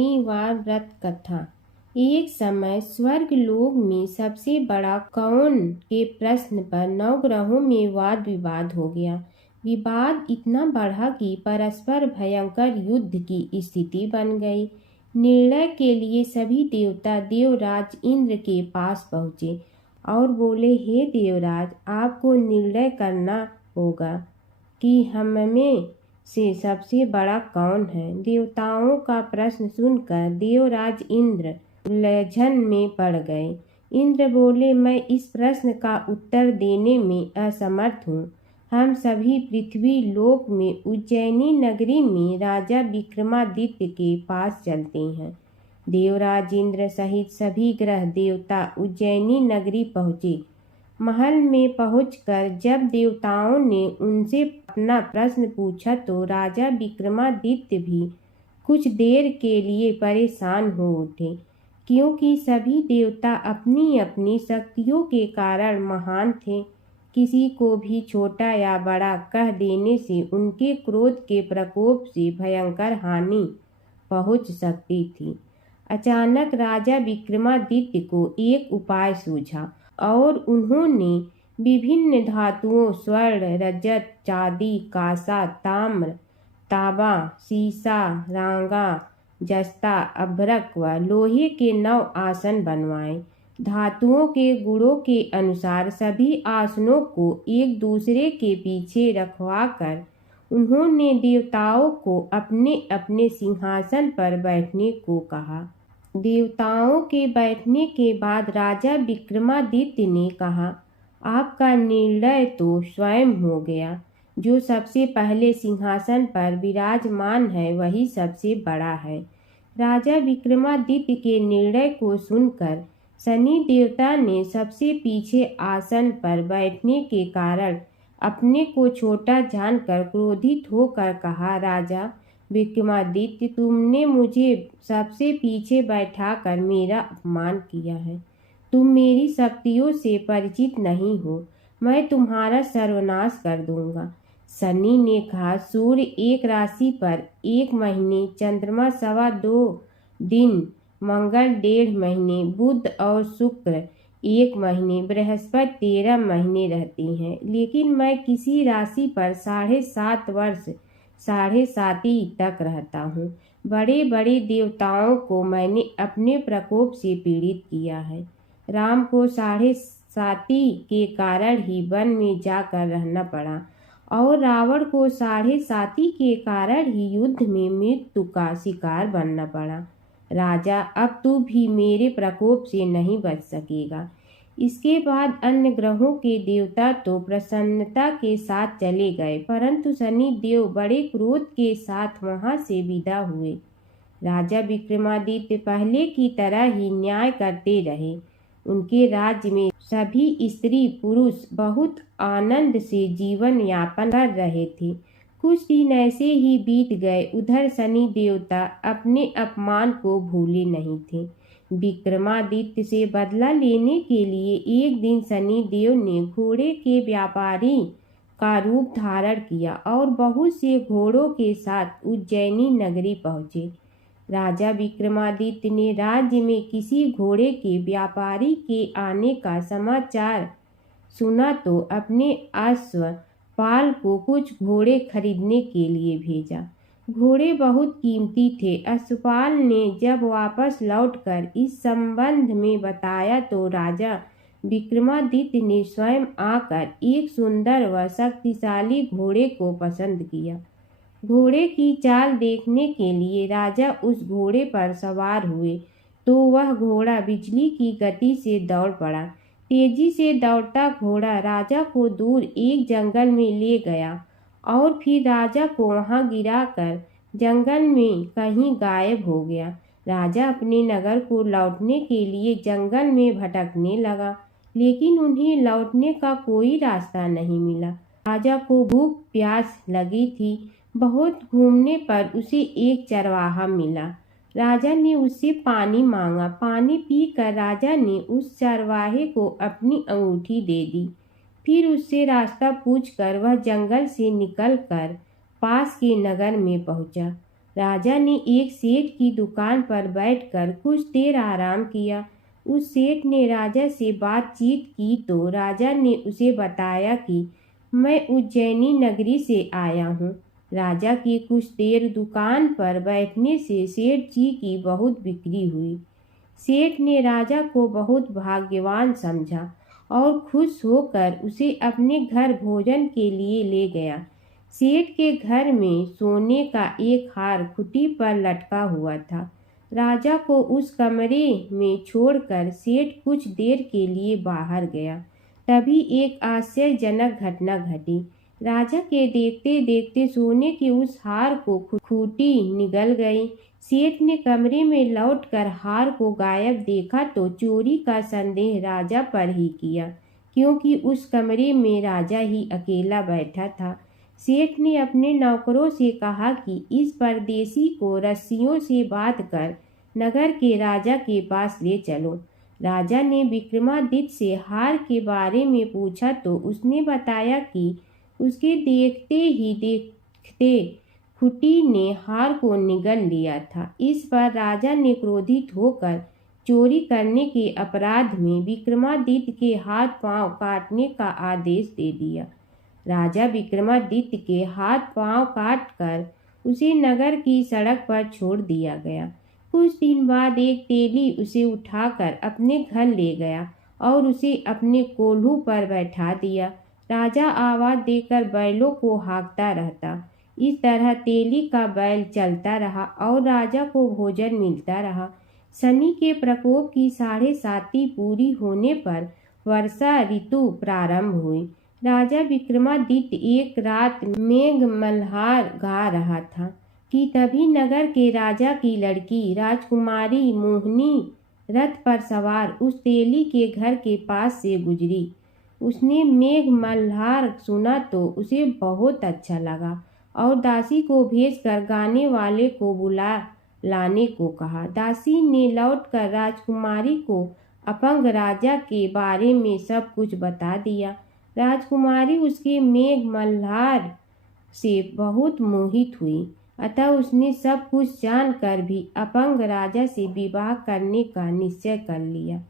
शनिवार व्रत कथा। एक समय स्वर्गलोक में सबसे बड़ा कौन के प्रश्न पर नवग्रहों में वाद विवाद हो गया। विवाद इतना बढ़ा कि परस्पर भयंकर युद्ध की स्थिति बन गई। निर्णय के लिए सभी देवता देवराज इंद्र के पास पहुँचे और बोले, हे देवराज, आपको निर्णय करना होगा कि हमें से सबसे बड़ा कौन है। देवताओं का प्रश्न सुनकर देवराज इंद्र उलझन में पड़ गए। इंद्र बोले, मैं इस प्रश्न का उत्तर देने में असमर्थ हूँ। हम सभी पृथ्वी लोक में उज्जैनी नगरी में राजा विक्रमादित्य के पास चलते हैं। देवराज इंद्र सहित सभी ग्रह देवता उज्जैनी नगरी पहुँचे। महल में पहुंचकर जब देवताओं ने उनसे अपना प्रश्न पूछा तो राजा विक्रमादित्य भी कुछ देर के लिए परेशान हो उठे, क्योंकि सभी देवता अपनी अपनी शक्तियों के कारण महान थे। किसी को भी छोटा या बड़ा कह देने से उनके क्रोध के प्रकोप से भयंकर हानि पहुंच सकती थी। अचानक राजा विक्रमादित्य को एक उपाय सूझा और उन्होंने विभिन्न धातुओं स्वर्ण, रजत, चांदी, कांसा, ताम्र, तांबा, सीसा, रांगा, जस्ता, अभ्रक व लोहे के 9 आसन बनवाए। धातुओं के गुणों के अनुसार सभी आसनों को एक दूसरे के पीछे रखवाकर उन्होंने देवताओं को अपने अपने सिंहासन पर बैठने को कहा। देवताओं के बैठने के बाद राजा विक्रमादित्य ने कहा, आपका निर्णय तो स्वयं हो गया। जो सबसे पहले सिंहासन पर विराजमान है वही सबसे बड़ा है। राजा विक्रमादित्य के निर्णय को सुनकर शनि देवता ने सबसे पीछे आसन पर बैठने के कारण अपने को छोटा जानकर क्रोधित होकर कहा, राजा विक्रमादित्य, तुमने मुझे सबसे पीछे बैठाकर मेरा अपमान किया है। तुम मेरी शक्तियों से परिचित नहीं हो। मैं तुम्हारा सर्वनाश कर दूंगा। शनि ने कहा, सूर्य एक राशि पर 1 महीने, चंद्रमा 2.25 दिन, मंगल 1.5 महीने, बुध और शुक्र 1 महीने, बृहस्पति 13 महीने रहती हैं, लेकिन मैं किसी राशि पर 7.5 वर्ष 7.5 तक रहता हूँ। बड़े बड़े देवताओं को मैंने अपने प्रकोप से पीड़ित किया है। राम को 7.5 के कारण ही वन में जाकर रहना पड़ा और रावण को 7.5 के कारण ही युद्ध में मृत्यु का शिकार बनना पड़ा। राजा, अब तू भी मेरे प्रकोप से नहीं बच सकेगा। इसके बाद अन्य ग्रहों के देवता तो प्रसन्नता के साथ चले गए, परंतु शनि देव बड़े क्रोध के साथ वहां से विदा हुए। राजा विक्रमादित्य पहले की तरह ही न्याय करते रहे। उनके राज्य में सभी स्त्री पुरुष बहुत आनंद से जीवन यापन कर रहे थे। कुछ दिन ऐसे ही बीत गए। उधर शनि देवता अपने अपमान को भूले नहीं थे। विक्रमादित्य से बदला लेने के लिए एक दिन शनि देव ने घोड़े के व्यापारी का रूप धारण किया और बहुत से घोड़ों के साथ उज्जैनी नगरी पहुँचे। राजा विक्रमादित्य ने राज्य में किसी घोड़े के व्यापारी के आने का समाचार सुना तो अपने अश्वपाल को कुछ घोड़े खरीदने के लिए भेजा। घोड़े बहुत कीमती थे। अश्वपाल ने जब वापस लौटकर इस संबंध में बताया तो राजा विक्रमादित्य ने स्वयं आकर एक सुंदर व शक्तिशाली घोड़े को पसंद किया। घोड़े की चाल देखने के लिए राजा उस घोड़े पर सवार हुए तो वह घोड़ा बिजली की गति से दौड़ पड़ा। तेजी से दौड़ता घोड़ा राजा को दूर एक जंगल में ले गया और फिर राजा को वहां गिराकर जंगल में कहीं गायब हो गया। राजा अपने नगर को लौटने के लिए जंगल में भटकने लगा, लेकिन उन्हें लौटने का कोई रास्ता नहीं मिला। राजा को भूख प्यास लगी थी। बहुत घूमने पर उसे एक चरवाहा मिला। राजा ने उससे पानी मांगा। पानी पीकर राजा ने उस चरवाहे को अपनी अंगूठी दे दी। फिर उससे रास्ता पूछकर वह जंगल से निकलकर पास के नगर में पहुंचा। राजा ने एक सेठ की दुकान पर बैठकर कुछ देर आराम किया। उस सेठ ने राजा से बातचीत की तो राजा ने उसे बताया कि मैं उज्जैनी नगरी से आया हूँ। राजा की कुछ देर दुकान पर बैठने से सेठ जी की बहुत बिक्री हुई। सेठ ने राजा को बहुत भाग्यवान समझा और खुश होकर उसे अपने घर भोजन के लिए ले गया। सेठ के घर में सोने का एक हार खूंटी पर लटका हुआ था। राजा को उस कमरे में छोड़कर सेठ कुछ देर के लिए बाहर गया। तभी एक आश्चर्यजनक घटना घटी। राजा के देखते देखते सोने के उस हार को खूंटी निगल गई। सेठ ने कमरे में लौटकर हार को गायब देखा तो चोरी का संदेह राजा पर ही किया, क्योंकि उस कमरे में राजा ही अकेला बैठा था। सेठ ने अपने नौकरों से कहा कि इस परदेसी को रस्सियों से बांधकर नगर के राजा के पास ले चलो। राजा ने विक्रमादित्य से हार के बारे में पूछा तो उसने बताया कि उसके देखते खूंटी ने हार को निगल लिया था। इस पर राजा ने क्रोधित होकर चोरी करने के अपराध में विक्रमादित्य के हाथ पांव काटने का आदेश दे दिया। राजा विक्रमादित्य के हाथ पांव काटकर उसे नगर की सड़क पर छोड़ दिया गया। कुछ दिन बाद एक तेली उसे उठाकर अपने घर ले गया और उसे अपने कोल्हू पर बैठा दिया। राजा आवाज देकर बैलों को हाँकता रहता। इस तरह तेली का बैल चलता रहा और राजा को भोजन मिलता रहा। शनि के प्रकोप की 7.5 पूरी होने पर वर्षा ऋतु प्रारंभ हुई। राजा विक्रमादित्य एक रात मेघ मल्हार गा रहा था कि तभी नगर के राजा की लड़की राजकुमारी मोहिनी रथ पर सवार उस तेली के घर के पास से गुजरी। उसने मेघ मल्हार सुना तो उसे बहुत अच्छा लगा और दासी को भेजकर गाने वाले को बुला लाने को कहा। दासी ने लौटकर राजकुमारी को अपंग राजा के बारे में सब कुछ बता दिया। राजकुमारी उसके मेघ मल्हार से बहुत मोहित हुई, अतः उसने सब कुछ जानकर भी अपंग राजा से विवाह करने का निश्चय कर लिया।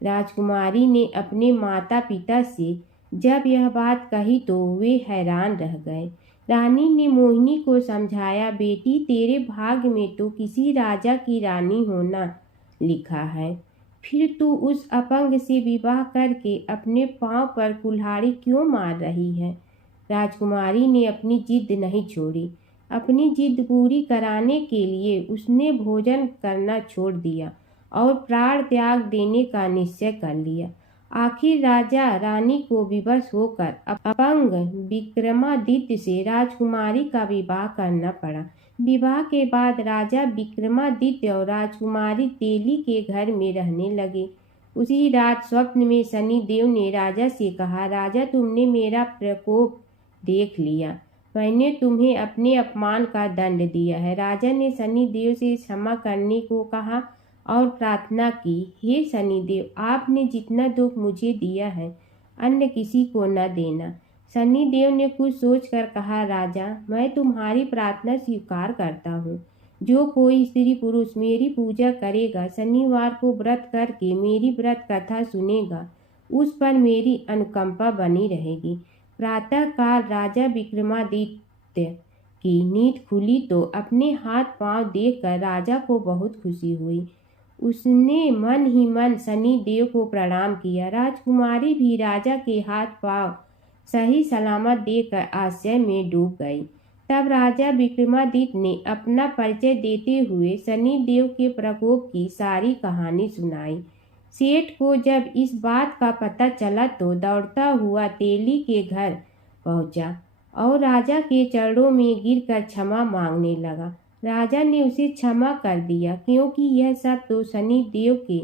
राजकुमारी ने अपने माता पिता से जब यह बात कही तो वे हैरान रह गए। रानी ने मोहिनी को समझाया, बेटी तेरे भाग्य में तो किसी राजा की रानी होना लिखा है, फिर तू उस अपंग से विवाह करके अपने पांव पर कुल्हाड़ी क्यों मार रही है। राजकुमारी ने अपनी जिद नहीं छोड़ी। अपनी जिद पूरी कराने के लिए उसने भोजन करना छोड़ दिया और प्राण त्याग देने का निश्चय कर लिया। आखिर राजा रानी को विवश होकर अपंग विक्रमादित्य से राजकुमारी का विवाह करना पड़ा। विवाह के बाद राजा विक्रमादित्य और राजकुमारी तेली के घर में रहने लगे। उसी रात स्वप्न में शनिदेव ने राजा से कहा, राजा तुमने मेरा प्रकोप देख लिया, मैंने तुम्हें अपने अपमान का दंड दिया है। राजा ने शनिदेव से क्षमा करने को कहा और प्रार्थना की, हे शनिदेव आपने जितना दुख मुझे दिया है अन्य किसी को न देना। शनिदेव ने कुछ सोचकर कहा, राजा मैं तुम्हारी प्रार्थना स्वीकार करता हूँ। जो कोई स्त्री पुरुष मेरी पूजा करेगा, शनिवार को व्रत करके मेरी व्रत कथा सुनेगा, उस पर मेरी अनुकंपा बनी रहेगी। प्रातःकाल राजा विक्रमादित्य की नींद खुली तो अपने हाथ पांव देखकर राजा को बहुत खुशी हुई। उसने मन ही मन शनिदेव को प्रणाम किया। राजकुमारी भी राजा के हाथ पांव सही सलामत देखकर आश्चर्य में डूब गई। तब राजा विक्रमादित्य ने अपना परिचय देते हुए शनिदेव के प्रकोप की सारी कहानी सुनाई। सेठ को जब इस बात का पता चला तो दौड़ता हुआ तेली के घर पहुंचा और राजा के चरणों में गिरकर क्षमा मांगने लगा। राजा ने उसे क्षमा कर दिया, क्योंकि यह सब तो शनिदेव के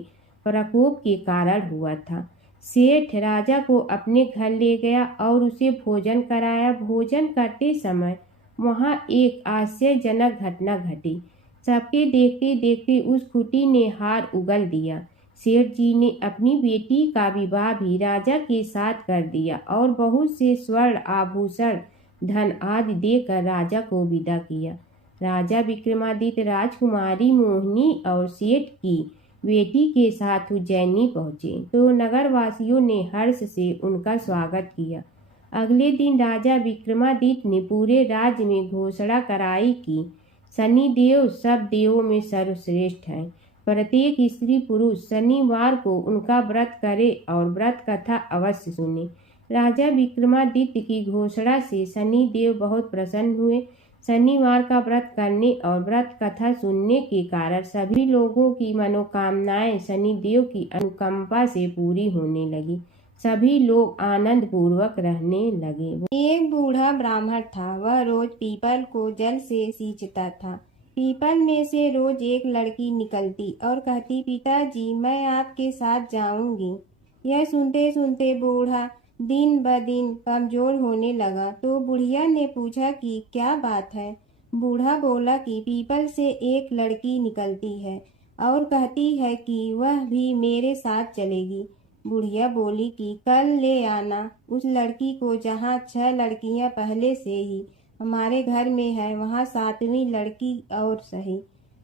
प्रकोप के कारण हुआ था। सेठ राजा को अपने घर ले गया और उसे भोजन कराया। भोजन करते समय वहाँ एक आश्चर्यजनक घटना घटी। सबके देखते देखते उस खूंटी ने हार उगल दिया। सेठ जी ने अपनी बेटी का विवाह भी राजा के साथ कर दिया और बहुत से स्वर्ण आभूषण धन आदि देकर राजा को विदा किया। राजा विक्रमादित्य राजकुमारी मोहिनी और सेठ की बेटी के साथ उज्जैनी पहुंचे तो नगरवासियों ने हर्ष से उनका स्वागत किया। अगले दिन राजा विक्रमादित्य ने पूरे राज्य में घोषणा कराई कि शनिदेव सब देवों में सर्वश्रेष्ठ हैं। प्रत्येक स्त्री पुरुष शनिवार को उनका व्रत करे और व्रत कथा अवश्य सुने। राजा विक्रमादित्य की घोषणा से शनिदेव बहुत प्रसन्न हुए। शनिवार का व्रत करने और व्रत कथा सुनने के कारण सभी लोगों की मनोकामनाएं शनिदेव की अनुकंपा से पूरी होने लगी। सभी लोग आनंद पूर्वक रहने लगे। एक बूढ़ा ब्राह्मण था। वह रोज पीपल को जल से सींचता था। पीपल में से रोज एक लड़की निकलती और कहती, पिताजी मैं आपके साथ जाऊंगी। यह सुनते सुनते बूढ़ा दिन ब दिन कमजोर होने लगा। तो बुढ़िया ने पूछा कि क्या बात है। बूढ़ा बोला कि पीपल से एक लड़की निकलती है और कहती है कि वह भी मेरे साथ चलेगी। बुढ़िया बोली कि कल ले आना उस लड़की को, जहाँ 6 लड़कियां पहले से ही हमारे घर में है, वहाँ 7वीं लड़की और सही।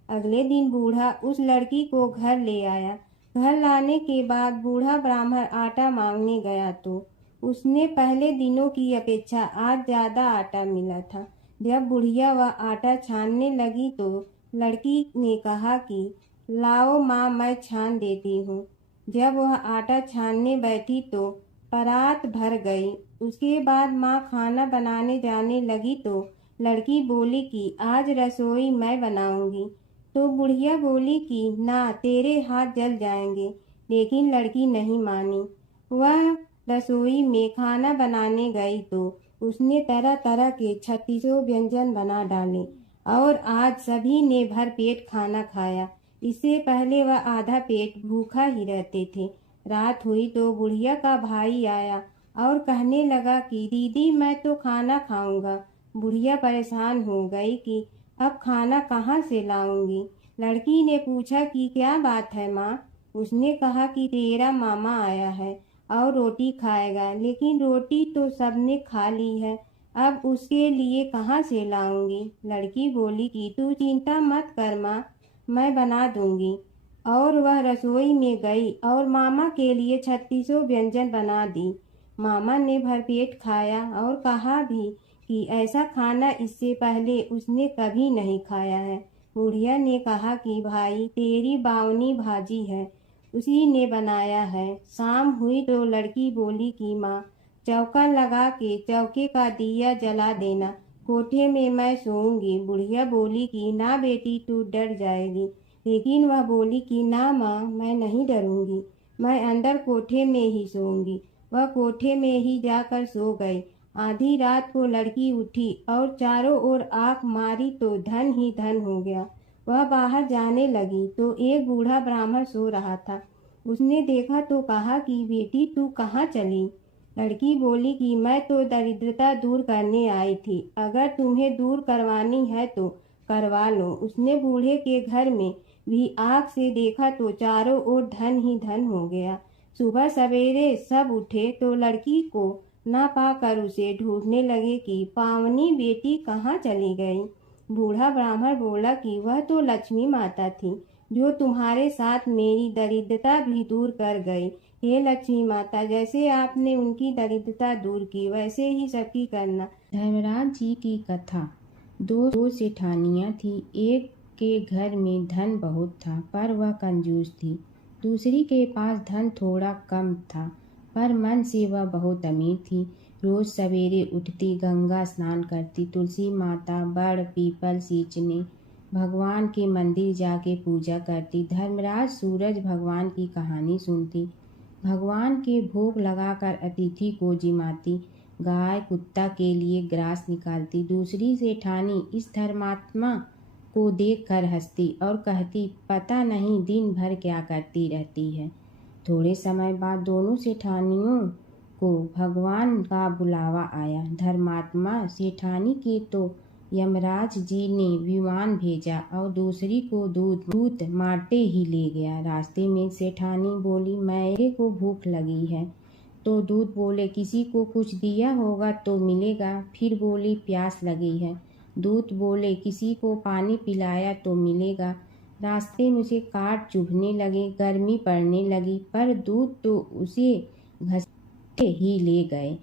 अगले दिन बूढ़ा उस लड़की को घर ले आया। घर लाने के बाद बूढ़ा ब्राह्मण आटा मांगने गया तो उसने पहले दिनों की अपेक्षा आज ज्यादा आटा मिला था। जब बुढ़िया वह आटा छानने लगी तो लड़की ने कहा कि लाओ माँ, मैं छान देती हूँ। जब वह आटा छानने बैठी तो परात भर गई। उसके बाद माँ खाना बनाने जाने लगी तो लड़की बोली कि आज रसोई मैं बनाऊंगी। तो बुढ़िया बोली कि ना, तेरे हाथ जल जाएंगे। लेकिन लड़की नहीं मानी। वह रसोई में खाना बनाने गई तो उसने तरह तरह के 36 व्यंजन बना डाले और आज सभी ने भर पेट खाना खाया। इससे पहले वह आधा पेट भूखा ही रहते थे। रात हुई तो बुढ़िया का भाई आया और कहने लगा कि दीदी मैं तो खाना खाऊंगा। बुढ़िया परेशान हो गई कि अब खाना कहाँ से लाऊंगी। लड़की ने पूछा कि क्या बात है माँ। उसने कहा कि तेरा मामा आया है और रोटी खाएगा, लेकिन रोटी तो सबने खा ली है, अब उसके लिए कहाँ से लाऊंगी। लड़की बोली कि तू चिंता मत कर माँ, मैं बना दूंगी। और वह रसोई में गई और मामा के लिए 36 व्यंजन बना दी। मामा ने भरपेट खाया और कहा भी कि ऐसा खाना इससे पहले उसने कभी नहीं खाया है। बुढ़िया ने कहा कि भाई तेरी बावनी भाजी है, उसी ने बनाया है। शाम हुई तो लड़की बोली कि माँ चौका लगा के चौके का दिया जला देना, कोठे में मैं सोऊंगी। बुढ़िया बोली कि ना बेटी तू डर जाएगी। लेकिन वह बोली कि ना माँ, मैं नहीं डरूंगी, मैं अंदर कोठे में ही सोऊंगी। वह कोठे में ही जाकर सो गई। आधी रात को लड़की उठी और चारों ओर आंख मारी तो धन ही धन हो गया। वह बाहर जाने लगी तो एक बूढ़ा ब्राह्मण सो रहा था। उसने देखा तो कहा कि बेटी तू कहाँ चली। लड़की बोली कि मैं तो दरिद्रता दूर करने आई थी, अगर तुम्हें दूर करवानी है तो करवा लो। उसने बूढ़े के घर में भी आँख से देखा तो चारों ओर धन ही धन हो गया। सुबह सवेरे सब उठे तो लड़की को ना पाकर उसे ढूंढने लगे कि पावनी बेटी कहाँ चली गई। बूढ़ा ब्राह्मण बोला कि वह तो लक्ष्मी माता थी, जो तुम्हारे साथ मेरी दरिद्रता भी दूर कर गई। हे लक्ष्मी माता, जैसे आपने उनकी दरिद्रता दूर की वैसे ही सबकी करना। धर्मराज जी की कथा। दो सेठानियाँ थी। एक के घर में धन बहुत था पर वह कंजूस थी। दूसरी के पास धन थोड़ा कम था पर मन से वह बहुत अमीर थी। रोज सवेरे उठती, गंगा स्नान करती, तुलसी माता, बड़, पीपल सींचने, भगवान के मंदिर जाके पूजा करती। धर्मराज सूरज भगवान की कहानी सुनती, भगवान के भोग लगाकर अतिथि को जिमाती, गाय कुत्ता के लिए ग्रास निकालती। दूसरी सेठानी इस धर्मात्मा को देखकर हंसती और कहती, पता नहीं दिन भर क्या करती रहती है। थोड़े समय बाद दोनों सेठानियों को भगवान का बुलावा आया। धर्मात्मा सेठानी के तो यमराज जी ने विमान भेजा और दूसरी को दूत मारते ही ले गया। रास्ते में सेठानी बोली, मेरे को भूख लगी है। तो दूत बोले, किसी को कुछ दिया होगा तो मिलेगा। फिर बोली, प्यास लगी है। दूत बोले, किसी को पानी पिलाया तो मिलेगा। रास्ते मुझे काट चुभने लगे, गर्मी पड़ने लगी, पर दूत तो उसे घसीटे ही ले गए।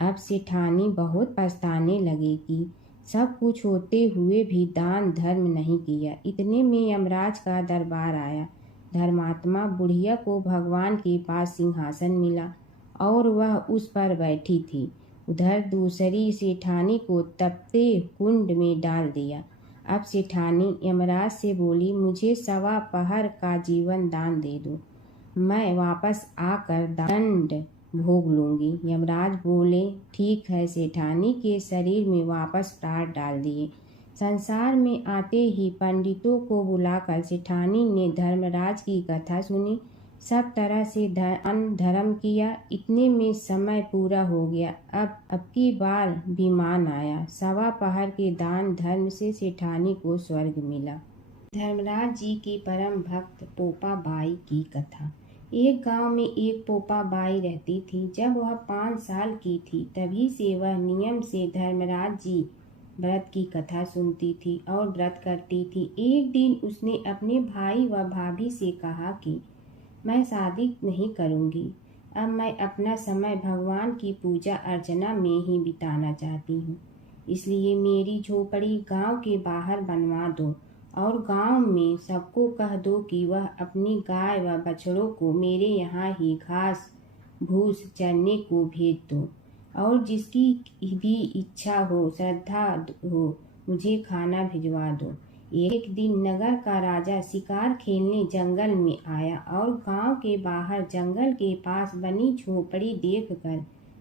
अब सेठानी बहुत पछताने लगेगी, सब कुछ होते हुए भी दान धर्म नहीं किया। इतने में यमराज का दरबार आया। धर्मात्मा बुढ़िया को भगवान के पास सिंहासन मिला और वह उस पर बैठी थी। उधर दूसरी सेठानी को तपते कुंड में डाल दिया। अब सेठानी यमराज से बोली, मुझे 1.25 पहर का जीवन दान दे दो, मैं वापस आकर दंड भोग लूंगी। यमराज बोले, ठीक है। सेठानी के शरीर में वापस प्राण डाल दिए। संसार में आते ही पंडितों को बुलाकर सेठानी ने धर्मराज की कथा सुनी, सब तरह से दान धर्म किया। इतने में समय पूरा हो गया। अब की बार विमान आया। 1.25 पहर के दान धर्म से सेठानी को स्वर्ग मिला। धर्मराज जी की परम भक्त पोपा बाई की कथा। एक गांव में एक पोपा बाई रहती थी। जब वह 5 साल की थी तभी से वह नियम से धर्मराज जी व्रत की कथा सुनती थी और व्रत करती थी। एक दिन उसने अपने भाई व भाभी से कहा कि मैं शादी नहीं करूंगी, अब मैं अपना समय भगवान की पूजा अर्चना में ही बिताना चाहती हूँ। इसलिए मेरी झोपड़ी गांव के बाहर बनवा दो और गांव में सबको कह दो कि वह अपनी गाय व बछड़ों को मेरे यहाँ ही घास भूस चरने को भेज दो और जिसकी भी इच्छा हो, श्रद्धा हो, मुझे खाना भिजवा दो। एक दिन नगर का राजा शिकार खेलने जंगल में आया और गांव के बाहर जंगल के पास बनी झोपड़ी देखकर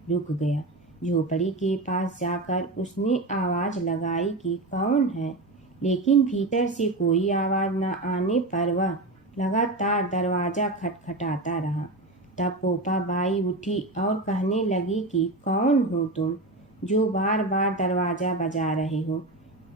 रुक गया। झोपड़ी के पास जाकर उसने आवाज लगाई कि कौन है, लेकिन भीतर से कोई आवाज न आने पर वह लगातार दरवाजा खटखटाता रहा। तब पोपा बाई उठी और कहने लगी कि कौन हो तुम जो बार बार दरवाजा बजा रहे हो,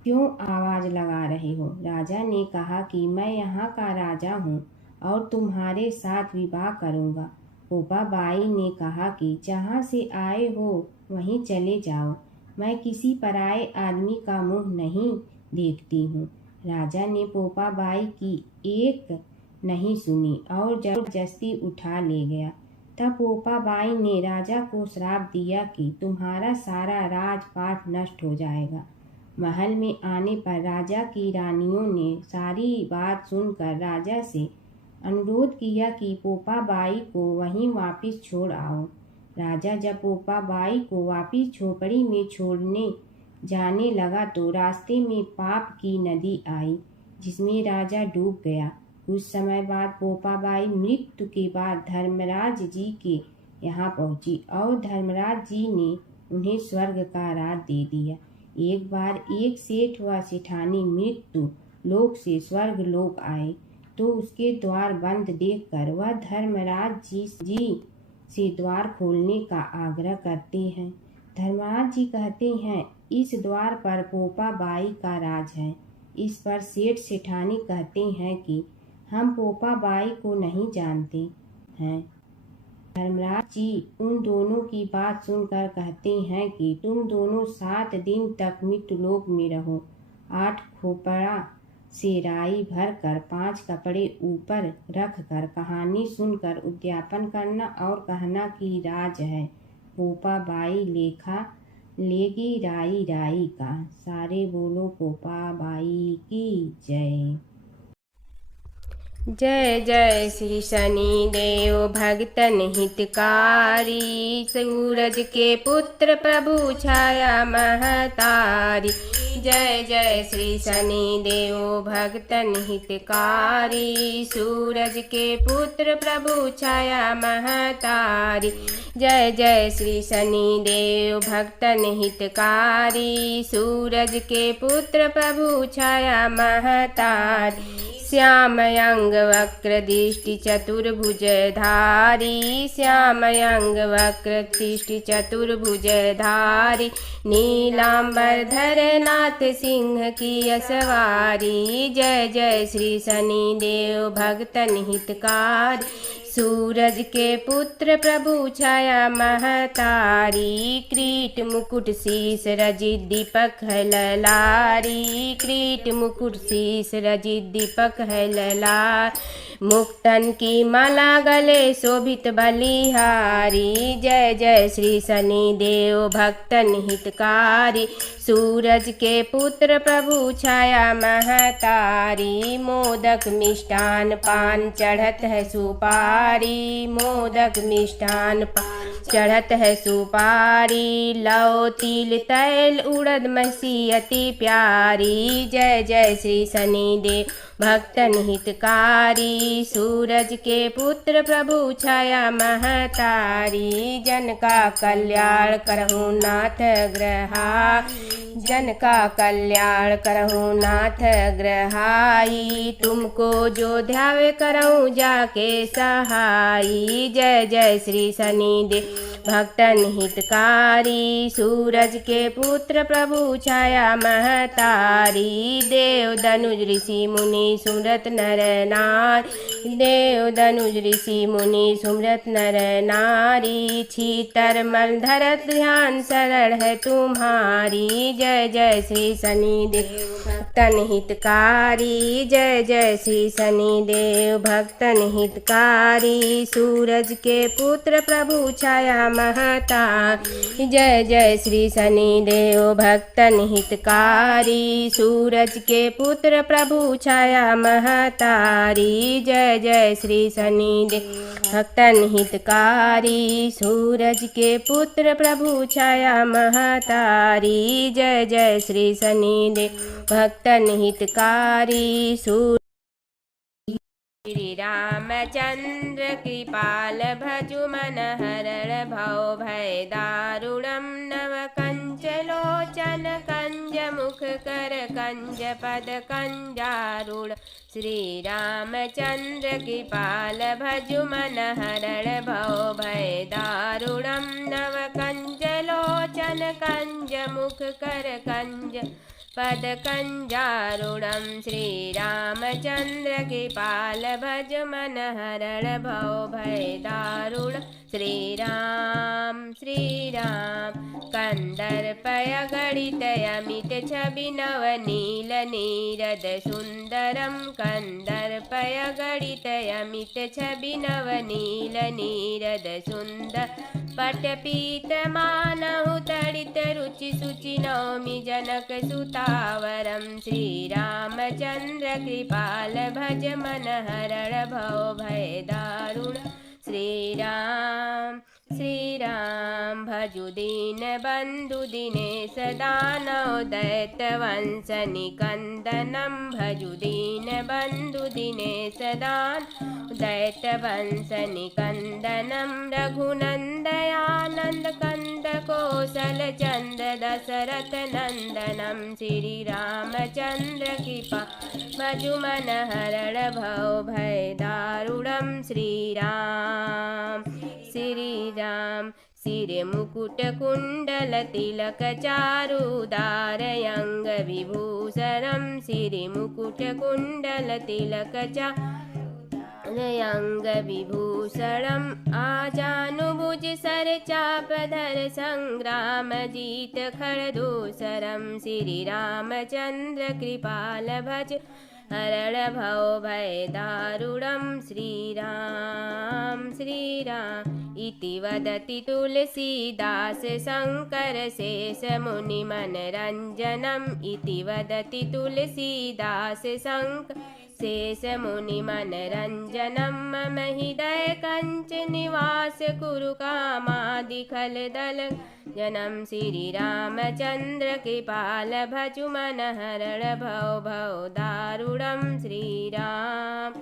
क्यों आवाज लगा रहे हो? राजा ने कहा कि मैं यहाँ का राजा हूँ और तुम्हारे साथ विवाह करूँगा। पोपा बाई ने कहा कि जहाँ से आए हो वहीं चले जाओ, मैं किसी पराये आदमी का मुंह नहीं देखती हूँ। राजा ने पोपा बाई की एक नहीं सुनी और जबरदस्ती उठा ले गया। तब पोपा बाई ने राजा को श्राप दिया कि तुम्हारा सारा राजपाट नष्ट हो जाएगा। महल में आने पर राजा की रानियों ने सारी बात सुनकर राजा से अनुरोध किया कि पोपा बाई को वहीं वापस छोड़ आओ। राजा जब पोपा बाई को वापस झोपड़ी में छोड़ने जाने लगा तो रास्ते में पाप की नदी आई जिसमें राजा डूब गया। कुछ समय बाद पोपा बाई मृत्यु के बाद धर्मराज जी के यहाँ पहुंची और धर्मराज जी ने उन्हें स्वर्ग का राज दे दिया। एक बार एक सेठ व सेठानी मृत्यु लोक से स्वर्ग लोक आए तो उसके द्वार बंद देखकर वह धर्मराज जी से द्वार खोलने का आग्रह करते हैं। धर्मराज जी कहते हैं, इस द्वार पर पोपा बाई का राज है। इस पर सेठ सेठानी कहते हैं कि हम पोपा बाई को नहीं जानते हैं। धर्मराज जी उन दोनों की बात सुनकर कहते हैं कि तुम दोनों 7 दिन तक मृत्युलोक में रहो। 8 खोपड़ा से राई भरकर 5 कपड़े ऊपर रखकर कहानी सुनकर उद्यापन करना और कहना कि राज है। पोपा बाई लेखा लेगी राई राई का। सारे बोलो पोपा बाई की जय। जय जय श्री शनि देव भक्तन हितकारी, सूरज के पुत्र प्रभु छाया महतारी। जय जय श्री शनि देव भक्तन हितकारी, सूरज के पुत्र प्रभु छाया महतारी। जय जय श्री शनि देव भक्तन हितकारी, सूरज के पुत्र प्रभु छाया महतारी। श्यामयंग वक्र दृष्टि चतुर्भुज धारी, श्यामयंग वक्र दृष्टि चतुर्भुज धारी। नीलांबर धर नाथ सिंह की असवारी। जय जय श्री शनि देव भक्तन हितकारी, सूरज के पुत्र प्रभु छाया महतारी क्रीट मुकुट शीस रजित दीपक है ललारी क्रीट मुकुट शीस रजित दीपक है ललार मुक्तन की माला गले शोभित बलिहारी जय जय श्री शनिदेव भक्तन हितकारी सूरज के पुत्र प्रभु छाया महतारी मोदक मिष्ठान पान चढ़त है सुपारी मोदक मिष्ठान पान चढ़त है सुपारी लौ तिल तैल उड़द मसी अति प्यारी जय जय श्री शनिदेव भक्तन हितकारी सूरज के पुत्र प्रभु छाया महतारी जन का कल्याण करहु नाथ ग्रहा जन का कल्याण करहु नाथ ग्रहाई तुमको जो ध्यावे करहु जाके सहाई जय जय श्री शनिदेव भक्तन हितकारी सूरज के पुत्र प्रभु छाया महतारी देव धनुज ऋषि मुनि सुमरत नर नारी देव धनुज ऋषि मुनि सुमरत नर नारी छीतर मल धरत ध्यान शरण है तुम्हारी जय जय श्री शनिदेव भक्तन हितकारी जय जय श्री शनिदेव भक्तन हितकारी सूरज के पुत्र प्रभु छाया महतारी जय जय श्री शनिदेव भक्तन हितकारी सूरज के पुत्र प्रभु छाया महतारी जय जय श्री शनिदेव भक्तन हितकारी सूरज के पुत्र प्रभु छाया महतारी जय जय श्री शनिदेव भक्तन हितकारी श्री रामचंद्र कृपाल भजु मन हरण भव भय दारुणम नव कंचलोचन कंज मुख कर कंज पद कंजारूढ़ श्री रामचंद्र कृपाल भजु मन हरण भव भय दारुणम नव कंचलोचन कंज मुख कर कंज पद कंजारूढ़ श्री रामचंद्र कृपाल भज मन हरण भव भय दारुण श्री राम कंदर्पय गणित अमित छवि नव नील नीरद सुंदरम कंदर्पय गणित अमित छवि नव नील नीरद सुंदर पटपीत मानहु तड़ित रुचि सुचि नौमि जनक सुतावरम श्री रामचंद्र कृपाल भज मन हरण भव भय दारुण श्री राम भजु दीन बंधु दिनेश दानव दैत वंश निकंदनम भजु दीन बंधु दिनेश दान दैत वंश निकंदनम रघुनंदयानंद कंद कौशल चंद्र दशरथ नंदनम श्री रामचंद्र कृपा भजु मन हरण भव भय दारुणम श्री राम सिर मुकुट कुंडल तिलक चारुदार अंग विभूषणम सिर मुकुट कुंडल तिलक अंग विभूषणम आजानुभुज सर चापधर संग्राम जीत खरदूसरम श्री रामचंद्र कृपाल भज हरण भव भय दारुणम श्री राम इति वदति तुलसीदास शंकर शेष मुनि मनरंजनम इति वदति तुलसीदास शंकर शेष मुनि मनरंजनम मम हृदय कंच निवास कुरु कामादि खल दल जनम श्री रामचंद्र कृपाल भजु मन हरण भव भव दारुणम श्री राम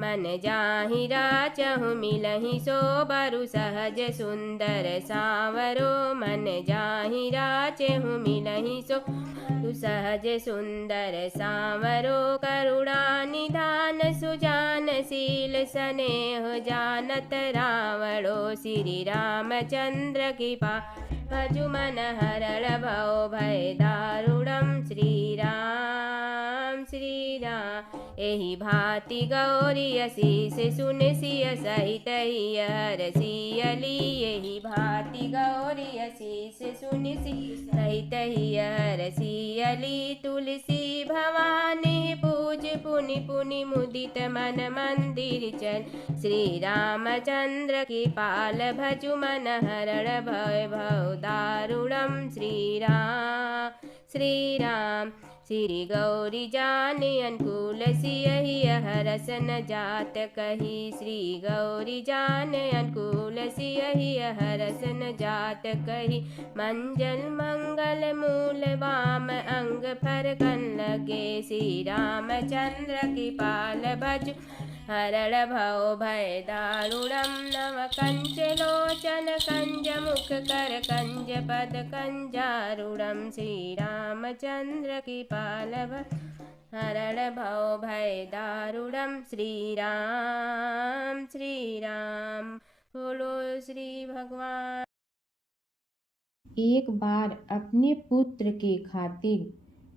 मन जाहि राचहु मिलहि सो बरु सहज सुंदर सांवरो मन जाहि राचहु मिलहि सो सहज सुंदर सांवरो करुणा निधान सुजानशील स्नेह जानत रावणो श्री रामचंद्र कृपा भजु मन हरण भव भय दारुणम श्री राम श्री राम। एहि भांति गौरी असीस सुन सिय सहित हिय हरसियली। एहि भांति गौरी असीस सुन सिय सहित हिय हरसियली। तुलसी भवानी पूज पुनि पुनि मुदित मन मंदिर चल। श्री रामचंद्र की पाल भजु मन हरण भय भव दारुणम। श्री राम श्री राम। श्री गौरी जाने अनुकूल सियहि हरस न जात कही। श्री गौरी जाने अनुकूल सियहि हरस न जात कही। मंजल मंगल मूल वाम अंग फरकन लगे। श्री रामचंद्र की पाल भजु हरण भव भय दारुणम। नव कंच लोचन कंज मुख कर कंज पद कंजारुणम। श्री रामचंद्र की पाल हरण भव भय दारुणम। श्री राम बोलो श्री भगवान। एक बार अपने पुत्र के खातिर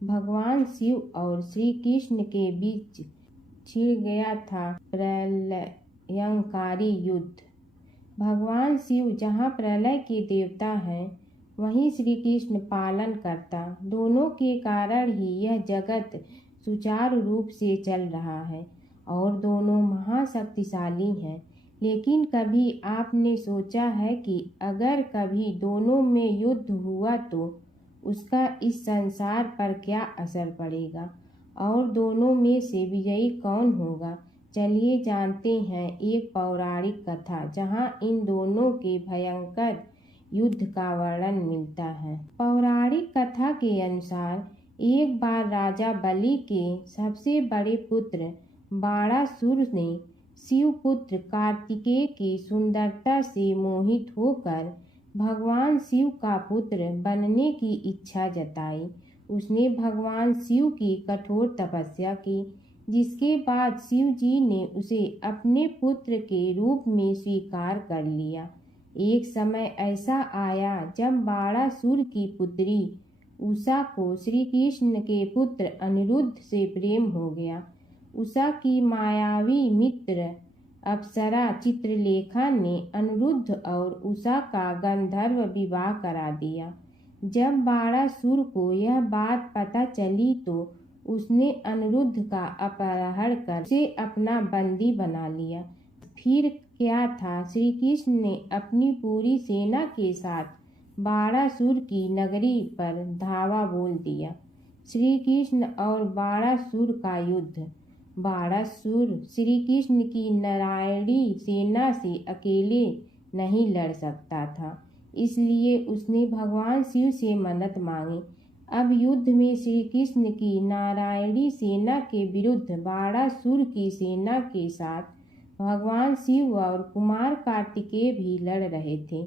भगवान शिव और श्री कृष्ण के बीच छिड़ गया था प्रलयंकारी युद्ध। भगवान शिव जहाँ प्रलय के देवता हैं, वहीं श्री कृष्ण पालन करता। दोनों के कारण ही यह जगत सुचारू रूप से चल रहा है और दोनों महाशक्तिशाली हैं। लेकिन कभी आपने सोचा है कि अगर कभी दोनों में युद्ध हुआ तो उसका इस संसार पर क्या असर पड़ेगा और दोनों में से विजयी कौन होगा? चलिए जानते हैं एक पौराणिक कथा जहां इन दोनों के भयंकर युद्ध का वर्णन मिलता है। पौराणिक कथा के अनुसार एक बार राजा बलि के सबसे बड़े पुत्र बाणासुर ने शिवपुत्र कार्तिकेय की सुंदरता से मोहित होकर भगवान शिव का पुत्र बनने की इच्छा जताई। उसने भगवान शिव की कठोर तपस्या की, जिसके बाद शिव जी ने उसे अपने पुत्र के रूप में स्वीकार कर लिया। एक समय ऐसा आया जब बाणासुर की पुत्री उषा को श्री कृष्ण के पुत्र अनिरुद्ध से प्रेम हो गया। उषा की मायावी मित्र अप्सरा चित्रलेखा ने अनिरुद्ध और उषा का गंधर्व विवाह करा दिया। जब बाणासुर को यह बात पता चली तो उसने अनिरुद्ध का अपहरण कर उसे अपना बंदी बना लिया। फिर क्या था, श्री कृष्ण ने अपनी पूरी सेना के साथ बाणासुर की नगरी पर धावा बोल दिया। श्री कृष्ण और बाणासुर का युद्ध। बाणासुर श्री कृष्ण की नारायणी सेना से अकेले नहीं लड़ सकता था, इसलिए उसने भगवान शिव से मदद मांगी। अब युद्ध में श्री कृष्ण की नारायणी सेना के विरुद्ध बाणासुर की सेना के साथ भगवान शिव और कुमार कार्तिकेय भी लड़ रहे थे।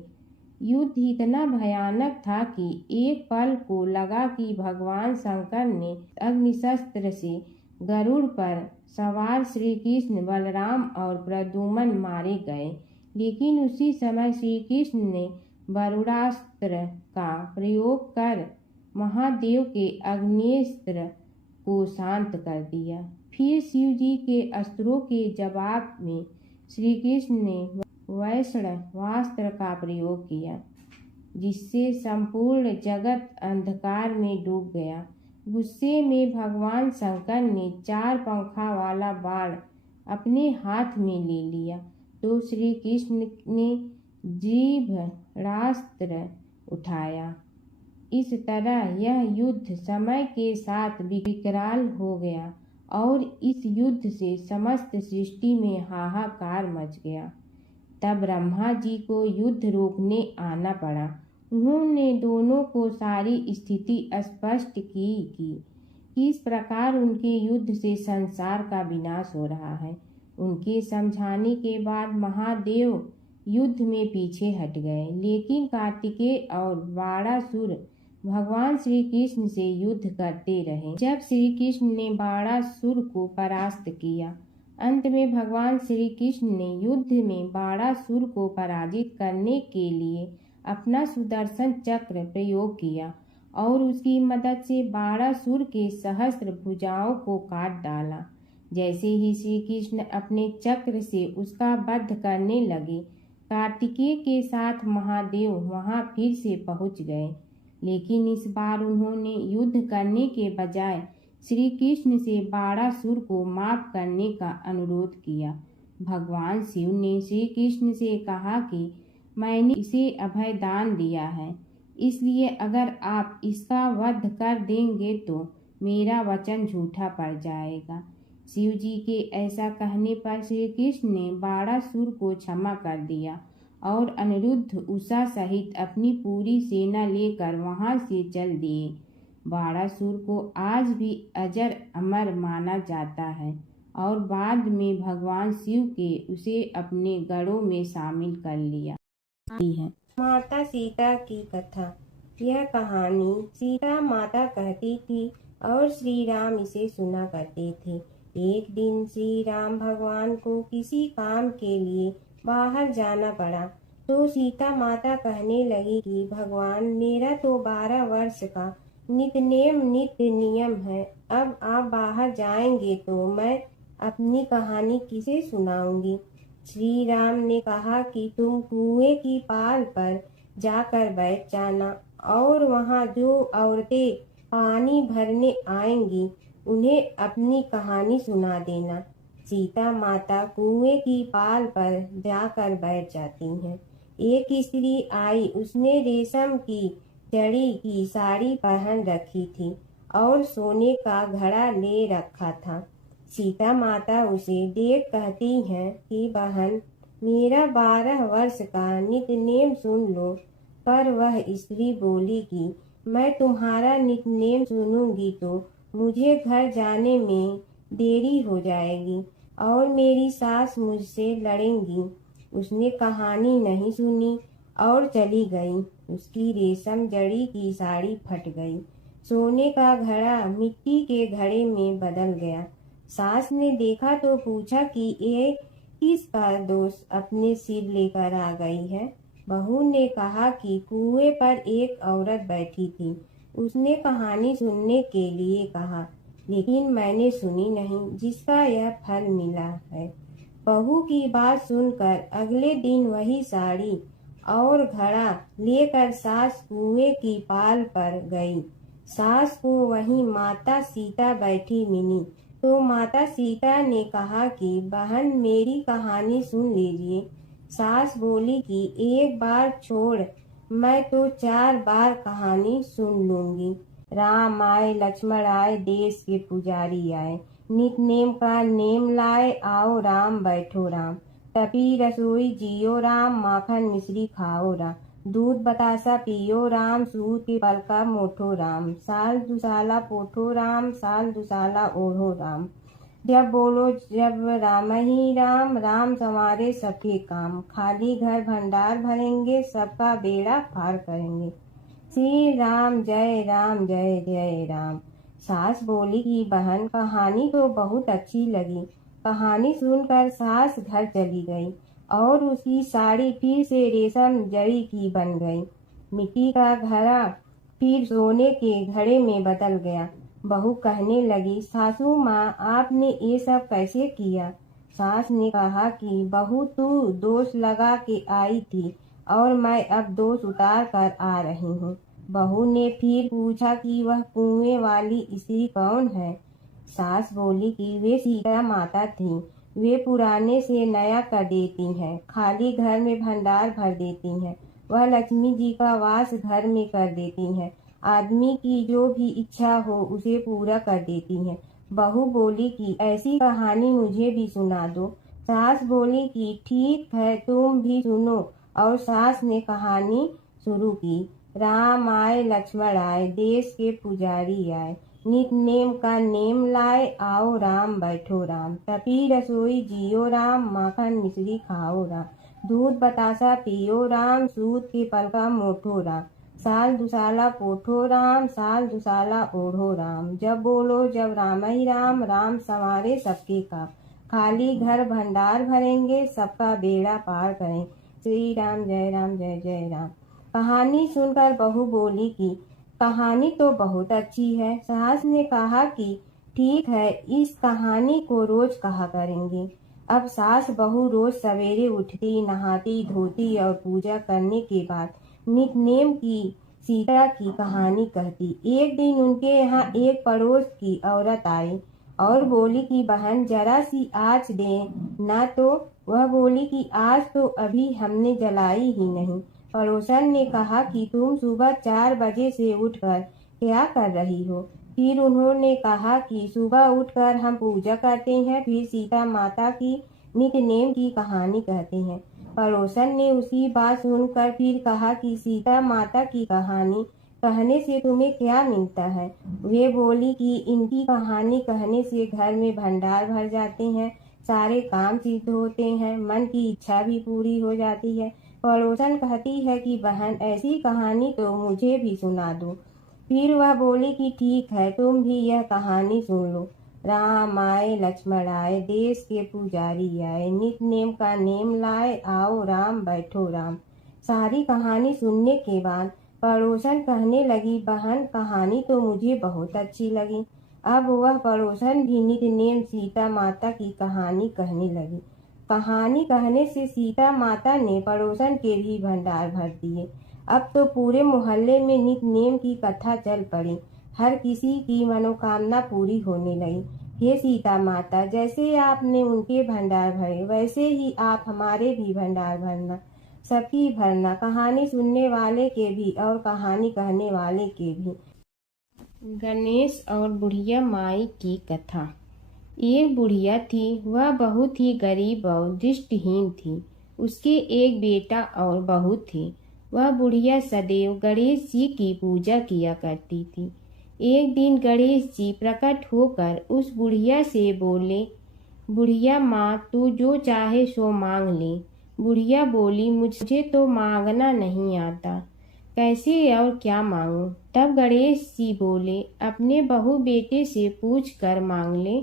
युद्ध इतना भयानक था कि एक पल को लगा कि भगवान शंकर ने अग्निशस्त्र से गरुड़ पर सवार श्री कृष्ण, बलराम और प्रद्युम्न मारे गए। लेकिन उसी समय श्री कृष्ण ने वरुणास्त्र का प्रयोग कर महादेव के अग्नेस्त्र को शांत कर दिया। फिर शिव जी के अस्त्रों के जवाब में श्री कृष्ण ने वैष्णवास्त्र का प्रयोग किया, जिससे संपूर्ण जगत अंधकार में डूब गया। गुस्से में भगवान शंकर ने 4 पंखा वाला बाण अपने हाथ में ले लिया तो श्री कृष्ण ने जीभरास्त्र उठाया। इस तरह यह युद्ध समय के साथ विकराल हो गया और इस युद्ध से समस्त सृष्टि में हाहाकार मच गया। तब ब्रह्मा जी को युद्ध रोकने आना पड़ा। उन्होंने दोनों को सारी स्थिति स्पष्ट की कि किस प्रकार उनके युद्ध से संसार का विनाश हो रहा है। उनके समझाने के बाद महादेव युद्ध में पीछे हट गए, लेकिन कार्तिकेय और बाणासुर भगवान श्री कृष्ण से युद्ध करते रहे। जब श्री कृष्ण ने बाणासुर को परास्त किया, अंत में भगवान श्री कृष्ण ने युद्ध में बाणासुर को पराजित करने के लिए अपना सुदर्शन चक्र प्रयोग किया और उसकी मदद से 12 सुर के सहस्त्र भुजाओं को काट डाला। जैसे ही श्री कृष्ण अपने चक्र से उसका वध करने लगे, कार्तिकेय के साथ महादेव वहां फिर से पहुंच गए। लेकिन इस बार उन्होंने युद्ध करने के बजाय श्री कृष्ण से 12 सुर को माफ करने का अनुरोध किया। भगवान शिव ने श्री कृष्ण से कहा कि मैंने इसे अभय दान दिया है, इसलिए अगर आप इसका वध कर देंगे तो मेरा वचन झूठा पड़ जाएगा। शिव जी के ऐसा कहने पर श्री कृष्ण ने 12 सुर को क्षमा कर दिया और अनिरुद्ध उषा सहित अपनी पूरी सेना लेकर वहां से चल दिए। 12 सुर को आज भी अजर अमर माना जाता है और बाद में भगवान शिव के उसे अपने गढ़ों में शामिल कर लिया है। माता सीता की कथा। यह कहानी सीता माता कहती थी और श्री राम इसे सुना करते थे। एक दिन श्री राम भगवान को किसी काम के लिए बाहर जाना पड़ा, तो सीता माता कहने लगी कि भगवान, मेरा तो 12 वर्ष का नित्य नियम है। अब आप बाहर जाएंगे तो मैं अपनी कहानी किसे सुनाऊंगी। श्री राम ने कहा कि तुम कुएं की पाल पर जाकर बैठ जाना और वहां जो औरतें पानी भरने आएंगी उन्हें अपनी कहानी सुना देना। सीता माता कुएं की पाल पर जाकर बैठ जाती हैं। एक स्त्री आई, उसने रेशम की जड़ी की साड़ी पहन रखी थी और सोने का घड़ा ले रखा था। सीता माता उसे देख कहती हैं कि बहन, मेरा 12 वर्ष का नित्य नेम सुन लो। पर वह स्त्री बोली कि मैं तुम्हारा नित्य नेम सुनूंगी तो मुझे घर जाने में देरी हो जाएगी और मेरी सास मुझसे लड़ेंगी। उसने कहानी नहीं सुनी और चली गई। उसकी रेशम जड़ी की साड़ी फट गई, सोने का घड़ा मिट्टी के घड़े में बदल गया। सास ने देखा तो पूछा कि ये किसका दोष अपने सिर लेकर आ गई है। बहू ने कहा कि कुएं पर एक औरत बैठी थी, उसने कहानी सुनने के लिए कहा, लेकिन मैंने सुनी नहीं, जिसका यह फल मिला है। बहू की बात सुनकर अगले दिन वही साड़ी और घड़ा लेकर सास कुएं की पाल पर गई। सास को वहीं माता सीता बैठी मिली, तो माता सीता ने कहा कि बहन, मेरी कहानी सुन लीजिए। सास बोली कि एक बार छोड़, मैं तो 4 बार कहानी सुन लूंगी। राम आए, लक्ष्मण आए, देश के पुजारी आए, नित नेम का नेम लाए, आओ राम बैठो राम, तपी रसोई जियो राम, माखन मिश्री खाओ राम, दूध बतासा पियो राम, सूत के पल का मोठो राम, साल दुसाला पोठो राम, साल दुसाला ओढ़ो राम, जब बोलो जब राम ही राम, राम संवारे सबके काम, खाली घर भंडार भरेंगे, सबका बेड़ा पार करेंगे, श्री राम जय राम जय जय राम। सास बोली कि बहन, कहानी तो बहुत अच्छी लगी। कहानी सुनकर सास घर चली गई और उसकी साड़ी फिर से रेशम जड़ी की बन गई। मिट्टी का घड़ा फिर सोने के घड़े में बदल गया। बहू कहने लगी, सासू माँ, आपने ये सब कैसे किया। सास ने कहा कि बहू, तू दोष लगा के आई थी और मैं अब दोष उतार कर आ रही हूँ। बहू ने फिर पूछा कि वह कुएं वाली स्त्री कौन है। सास बोली कि वे सीता माता थी। वे पुराने से नया कर देती हैं, खाली घर में भंडार भर देती हैं। वह लक्ष्मी जी का वास घर में कर देती हैं। आदमी की जो भी इच्छा हो उसे पूरा कर देती हैं। बहू बोली कि ऐसी कहानी मुझे भी सुना दो। सास बोली कि ठीक है, तुम भी सुनो। और सास ने कहानी शुरू की। राम आए, लक्ष्मण आए, देश के पुजारी आए, नित नेम का नेम लाए, आओ राम बैठो राम, तपी रसोई जियो राम, माखन मिश्री खाओ राम, दूध बतासा पियो राम, सूत के पल का मोठो राम, साल दुसाला पोठो राम, साल दुसाला ओढ़ो राम, जब बोलो जब राम ही राम, राम संवारे सबके काम, खाली घर भंडार भरेंगे, सबका बेड़ा पार करें, श्री राम जय जय राम। कहानी सुनकर बहू बोली कि कहानी तो बहुत अच्छी है। सास ने कहा कि ठीक है, इस कहानी को रोज कहा करेंगे। अब सास बहू रोज सवेरे उठती, नहाती धोती और पूजा करने के बाद नित्य-नेम की सीता की कहानी कहती। एक दिन उनके यहाँ एक पड़ोस की औरत आई और बोली कि बहन जरा सी आँच दे ना। तो वह बोली कि आज तो अभी हमने जलाई ही नहीं। पड़ोसन ने कहा कि तुम सुबह 4 बजे से उठकर क्या कर रही हो? फिर उन्होंने कहा कि सुबह उठकर हम पूजा करते हैं, फिर सीता माता की नित्य नेम की कहानी कहते हैं। पड़ोसन ने उसी बात सुनकर फिर कहा कि सीता माता की कहानी कहने से तुम्हें क्या मिलता है? वे बोली कि इनकी कहानी कहने से घर में भंडार भर जाते हैं, सारे काम सिद्ध होते हैं, मन की इच्छा भी पूरी हो जाती है। पड़ोसन कहती है कि बहन ऐसी कहानी तो मुझे भी सुना दो। फिर वह बोली कि ठीक है, तुम भी यह कहानी सुन लो। राम आए लक्ष्मण आए, देश के पुजारी आए, नित नेम का नेम लाए, आओ राम बैठो राम। सारी कहानी सुनने के बाद पड़ोसन कहने लगी, बहन कहानी तो मुझे बहुत अच्छी लगी। अब वह पड़ोसन भी नित नेम सीता माता की कहानी कहने लगी। कहानी कहने से सीता माता ने पड़ोसन के भी भंडार भर दिए। अब तो पूरे मोहल्ले में नित नेम की कथा चल पड़ी। हर किसी की मनोकामना पूरी होने लगी। हे सीता माता, जैसे आपने उनके भंडार भरे वैसे ही आप हमारे भी भंडार भरना, सबकी भरना, कहानी सुनने वाले के भी और कहानी कहने वाले के भी। गणेश और बुढ़िया माई की कथा। एक बुढ़िया थी, वह बहुत ही गरीब और दृष्टिहीन थी। उसके एक बेटा और बहू थी। वह बुढ़िया सदैव गणेश जी की पूजा किया करती थी। एक दिन गणेश जी प्रकट होकर उस बुढ़िया से बोले, बुढ़िया माँ, तू जो चाहे सो मांग ले। बुढ़िया बोली, मुझे तो मांगना नहीं आता, कैसे और क्या मांगूं? तब गणेश जी बोले, अपने बहू बेटे से पूछ कर मांग ले।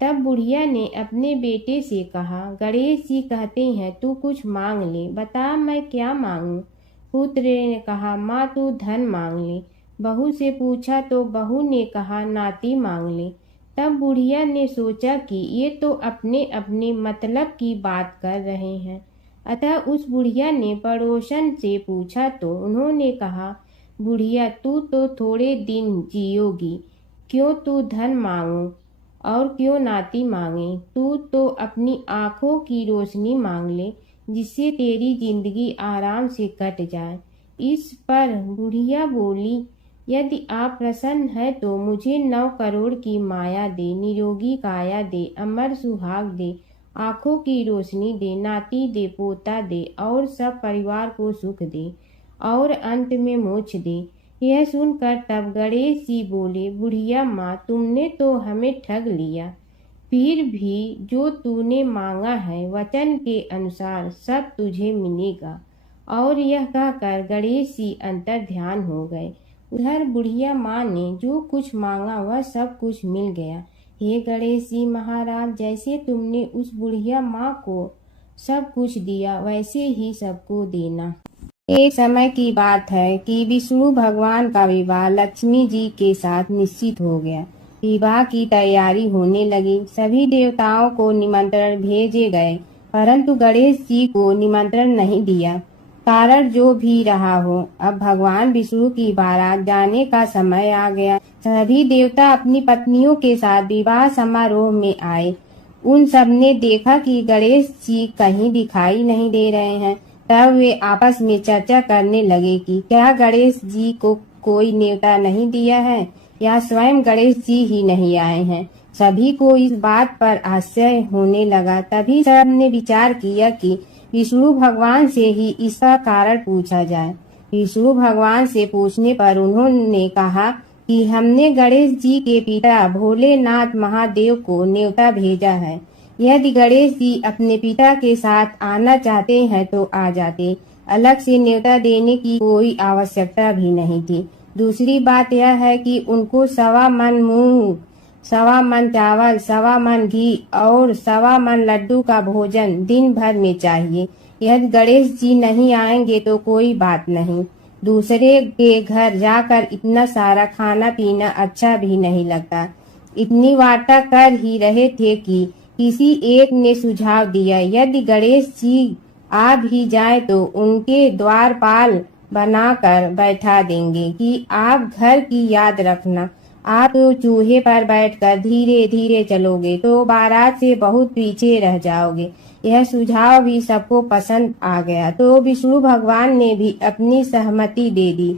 तब बुढ़िया ने अपने बेटे से कहा, गणेश जी कहते हैं तू कुछ मांग ले, बता मैं क्या मांगूं? पुत्र ने कहा, माँ तू धन मांग ले। बहू से पूछा तो बहू ने कहा, नाती मांग ले। तब बुढ़िया ने सोचा कि ये तो अपने अपने मतलब की बात कर रहे हैं। अतः उस बुढ़िया ने पड़ोसन से पूछा तो उन्होंने कहा, बुढ़िया तू तो थोड़े दिन जियोगी, क्यों तू धन मांगो और क्यों नाती मांगे? तू तो अपनी आँखों की रोशनी मांग ले, जिससे तेरी जिंदगी आराम से कट जाए। इस पर बुढ़िया बोली, यदि आप प्रसन्न है तो मुझे 9 करोड़ की माया दे, निरोगी काया दे, अमर सुहाग दे, आँखों की रोशनी दे, नाती दे, पोता दे और सब परिवार को सुख दे और अंत में मोक्ष दे। यह सुनकर तब गणेश जी बोले, बुढ़िया माँ, तुमने तो हमें ठग लिया। फिर भी जो तूने मांगा है वचन के अनुसार सब तुझे मिलेगा। और यह कहकर गणेश जी अंतर ध्यान हो गए। उधर बुढ़िया माँ ने जो कुछ मांगा वह सब कुछ मिल गया। हे गणेश जी महाराज, जैसे तुमने उस बुढ़िया माँ को सब कुछ दिया वैसे ही सबको देना। एक समय की बात है कि विष्णु भगवान का विवाह लक्ष्मी जी के साथ निश्चित हो गया। विवाह की तैयारी होने लगी। सभी देवताओं को निमंत्रण भेजे गए, परंतु गणेश जी को निमंत्रण नहीं दिया। कारण जो भी रहा हो, अब भगवान विष्णु की बारात जाने का समय आ गया। सभी देवता अपनी पत्नियों के साथ विवाह समारोह में आए। उन सब ने देखा कि गणेश जी कहीं दिखाई नहीं दे रहे हैं। तब वे आपस में चर्चा करने लगे कि क्या गणेश जी को कोई न्योता नहीं दिया है या स्वयं गणेश जी ही नहीं आए हैं। सभी को इस बात पर आश्चर्य होने लगा। तभी सब ने विचार किया कि विष्णु भगवान से ही इसका कारण पूछा जाए। विष्णु भगवान से पूछने पर उन्होंने कहा कि हमने गणेश जी के पिता भोलेनाथ महादेव को न्योता भेजा है। यदि गणेश जी अपने पिता के साथ आना चाहते हैं तो आ जाते, अलग से न्योता देने की कोई आवश्यकता भी नहीं थी। दूसरी बात यह है कि उनको 1.25 मन मूंग, 1.25 मन चावल, 1.25 मन घी और 1.25 मन लड्डू का भोजन दिन भर में चाहिए। यदि गणेश जी नहीं आएंगे तो कोई बात नहीं, दूसरे के घर जाकर इतना सारा खाना पीना अच्छा भी नहीं लगता। इतनी वार्ता कर ही रहे थे कि किसी एक ने सुझाव दिया, यदि गणेश जी आ भी जाए तो उनके द्वारपाल बनाकर बैठा देंगे कि आप घर की याद रखना। आप तो चूहे पर बैठकर धीरे धीरे चलोगे तो बारात से बहुत पीछे रह जाओगे। यह सुझाव भी सबको पसंद आ गया तो विष्णु भगवान ने भी अपनी सहमति दे दी।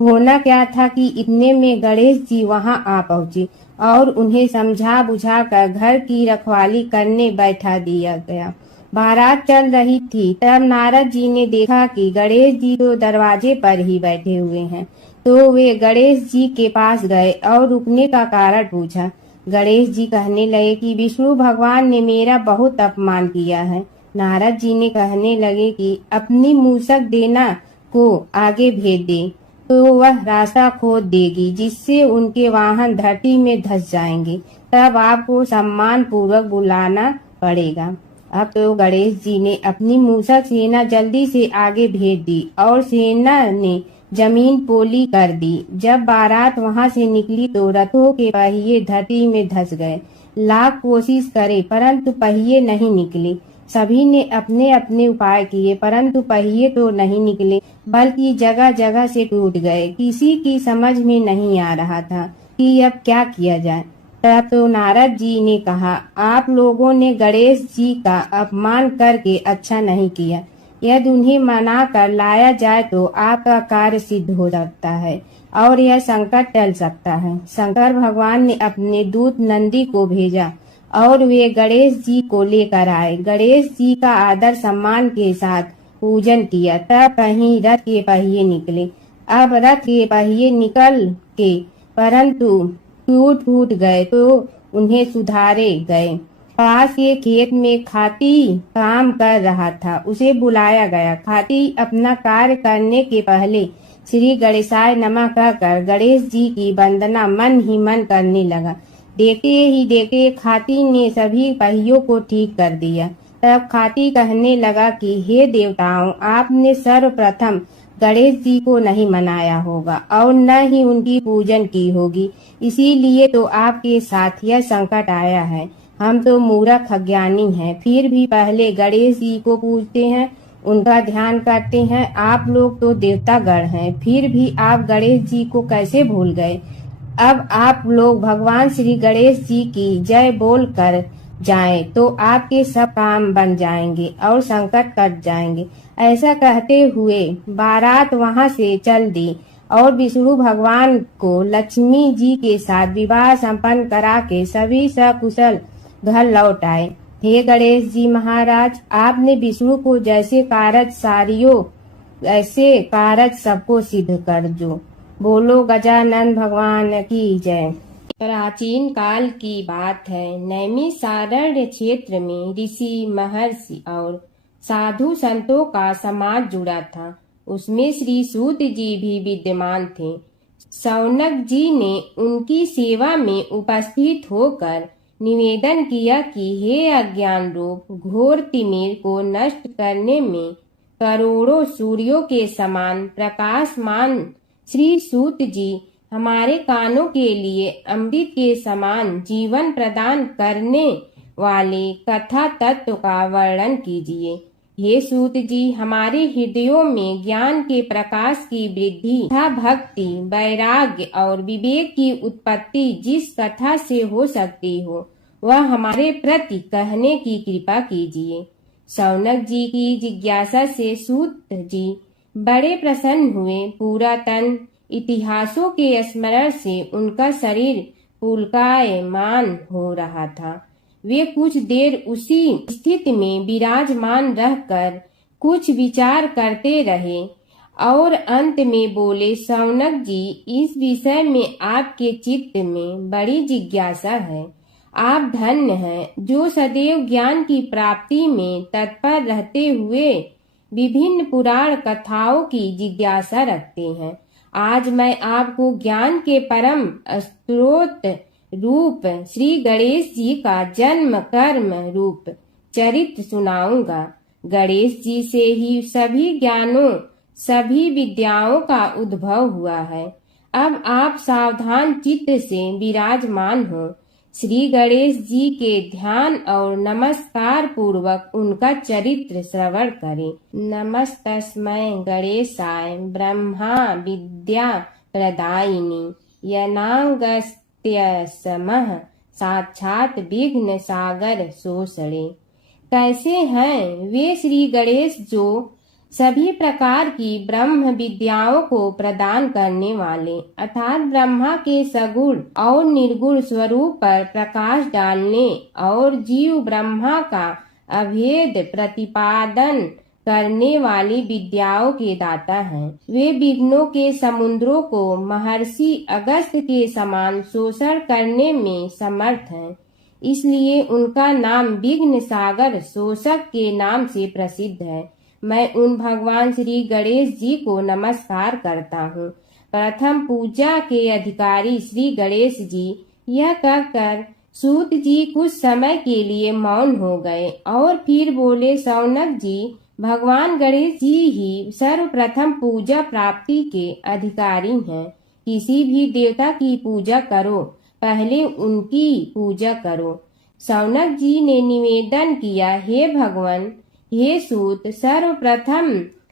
होना क्या था कि इतने में गणेश जी वहां आ पहुंचे और उन्हें समझा बुझा कर घर की रखवाली करने बैठा दिया गया। बारात चल रही थी तब नारद जी ने देखा कि गणेश जी तो दरवाजे पर ही बैठे हुए हैं, तो वे गणेश जी के पास गए और रुकने का कारण पूछा। गणेश जी कहने लगे कि विष्णु भगवान ने मेरा बहुत अपमान किया है। नारद जी ने कहने लगे कि अपनी मूसक देना को आगे भेज दे तो वह रास्ता खोद देगी, जिससे उनके वाहन धरती में धंस जाएंगे। तब आपको सम्मान पूर्वक बुलाना पड़ेगा। अब तो गणेश जी ने अपनी मूसक सेना जल्दी से आगे भेज दी और सेना ने जमीन पोली कर दी। जब बारात वहां से निकली तो रथों के पहिए धरती में धंस गए। लाख कोशिश करे परंतु पहिए नहीं निकले। सभी ने अपने अपने उपाय किए परंतु पहिए तो नहीं निकले, बल्कि जगह जगह से टूट गए। किसी की समझ में नहीं आ रहा था कि अब क्या किया जाए। तब तो नारद जी ने कहा, आप लोगों ने गणेश जी का अपमान करके अच्छा नहीं किया। यदि उन्हें मना कर लाया जाए तो आपका कार्य सिद्ध हो सकता है और यह संकट टल सकता है। शंकर भगवान ने अपने दूत नंदी को भेजा और वे गणेश जी को लेकर आए। गणेश जी का आदर सम्मान के साथ पूजन किया। तब कहीं रथ के पहिए निकले। अब रथ के पहिए निकल के परंतु टूट गए तो उन्हें सुधारे गए। पास के खेत में खाती काम कर रहा था, उसे बुलाया गया। खाती अपना कार्य करने के पहले श्री गणेशाय नमः कहकर गणेश जी की वंदना मन ही मन करने लगा। देखते ही देखते खाती ने सभी पहियों को ठीक कर दिया। तब खाती कहने लगा कि हे देवताओं, आपने सर्वप्रथम गणेश जी को नहीं मनाया होगा और न ही उनकी पूजन की होगी, इसीलिए तो आपके साथ यह संकट आया है। हम तो मूर्ख अज्ञानी हैं, फिर भी पहले गणेश जी को पूजते हैं, उनका ध्यान करते हैं। आप लोग तो देवतागण हैं, फिर भी आप गणेश जी को कैसे भूल गए। अब आप लोग भगवान श्री गणेश जी की जय बोल कर जाएं तो आपके सब काम बन जाएंगे और संकट कट जाएंगे। ऐसा कहते हुए बारात वहां से चल दी और विष्णु भगवान को लक्ष्मी जी के साथ विवाह संपन्न करा के सभी सकुशल घर लौट आए। हे गणेश जी महाराज, आपने विष्णु को जैसे कारज सारियो ऐसे कारज सबको सिद्ध कर जो। बोलो गजानन भगवान की जय। प्राचीन काल की बात है। नैमिषारण्य क्षेत्र में ऋषि, महर्षि और साधु संतों का समाज जुड़ा था। उसमें श्री सूत जी भी विद्यमान थे। शौनक जी ने उनकी सेवा में उपस्थित होकर निवेदन किया कि हे अज्ञान रूप घोर तिमिर को नष्ट करने में करोड़ों सूर्यों के समान प्रकाशमान श्री सूत जी हमारे कानों के लिए अमृत के समान जीवन प्रदान करने वाले कथा तत्व का वर्णन कीजिए। हे सूत जी, हमारे हृदयों में ज्ञान के प्रकाश की वृद्धि तथा भक्ति, वैराग्य और विवेक की उत्पत्ति जिस कथा से हो सकती हो वह हमारे प्रति कहने की कृपा कीजिए। शौनक जी की जिज्ञासा से सूत जी बड़े प्रसन्न हुए। पूरा तन इतिहासों के स्मरण से उनका शरीर पुलकायमान हो रहा था। वे कुछ देर उसी स्थिति में विराजमान रहकर कुछ विचार करते रहे और अंत में बोले, शौनक जी, इस विषय में आपके चित्त में बड़ी जिज्ञासा है। आप धन्य हैं जो सदैव ज्ञान की प्राप्ति में तत्पर रहते हुए विभिन्न पुराण कथाओं की जिज्ञासा रखते हैं। आज मैं आपको ज्ञान के परम स्रोत रूप श्री गणेश जी का जन्म कर्म रूप चरित्र सुनाऊंगा। गणेश जी से ही सभी ज्ञानों सभी विद्याओं का उद्भव हुआ है। अब आप सावधान चित्त से विराजमान हो। श्री गणेश जी के ध्यान और नमस्कार पूर्वक उनका चरित्र श्रवण करें। नमस्तस्मै गणेशाय ब्रह्मा विद्या प्रदायिनी यनागस्त्यसमः साक्षात विघ्न सागर सोसड़े। कैसे हैं वे श्री गणेश जो सभी प्रकार की ब्रह्म विद्याओं को प्रदान करने वाले अर्थात ब्रह्मा के सगुण और निर्गुण स्वरूप पर प्रकाश डालने और जीव ब्रह्मा का अभेद प्रतिपादन करने वाली विद्याओं के दाता हैं। वे विघ्नों के समुद्रों को महर्षि अगस्त्य के समान शोषण करने में समर्थ हैं। इसलिए उनका नाम विघ्न सागर शोषक के नाम से प्रसिद्ध है। मैं उन भगवान श्री गणेश जी को नमस्कार करता हूँ। प्रथम पूजा के अधिकारी श्री गणेश जी यह कहकर सूत जी कुछ समय के लिए मौन हो गए और फिर बोले, शौनक जी, भगवान गणेश जी ही सर्वप्रथम पूजा प्राप्ति के अधिकारी हैं। किसी भी देवता की पूजा करो, पहले उनकी पूजा करो। शौनक जी ने निवेदन किया, हे भगवान, हे सूत, सर्वप्रथम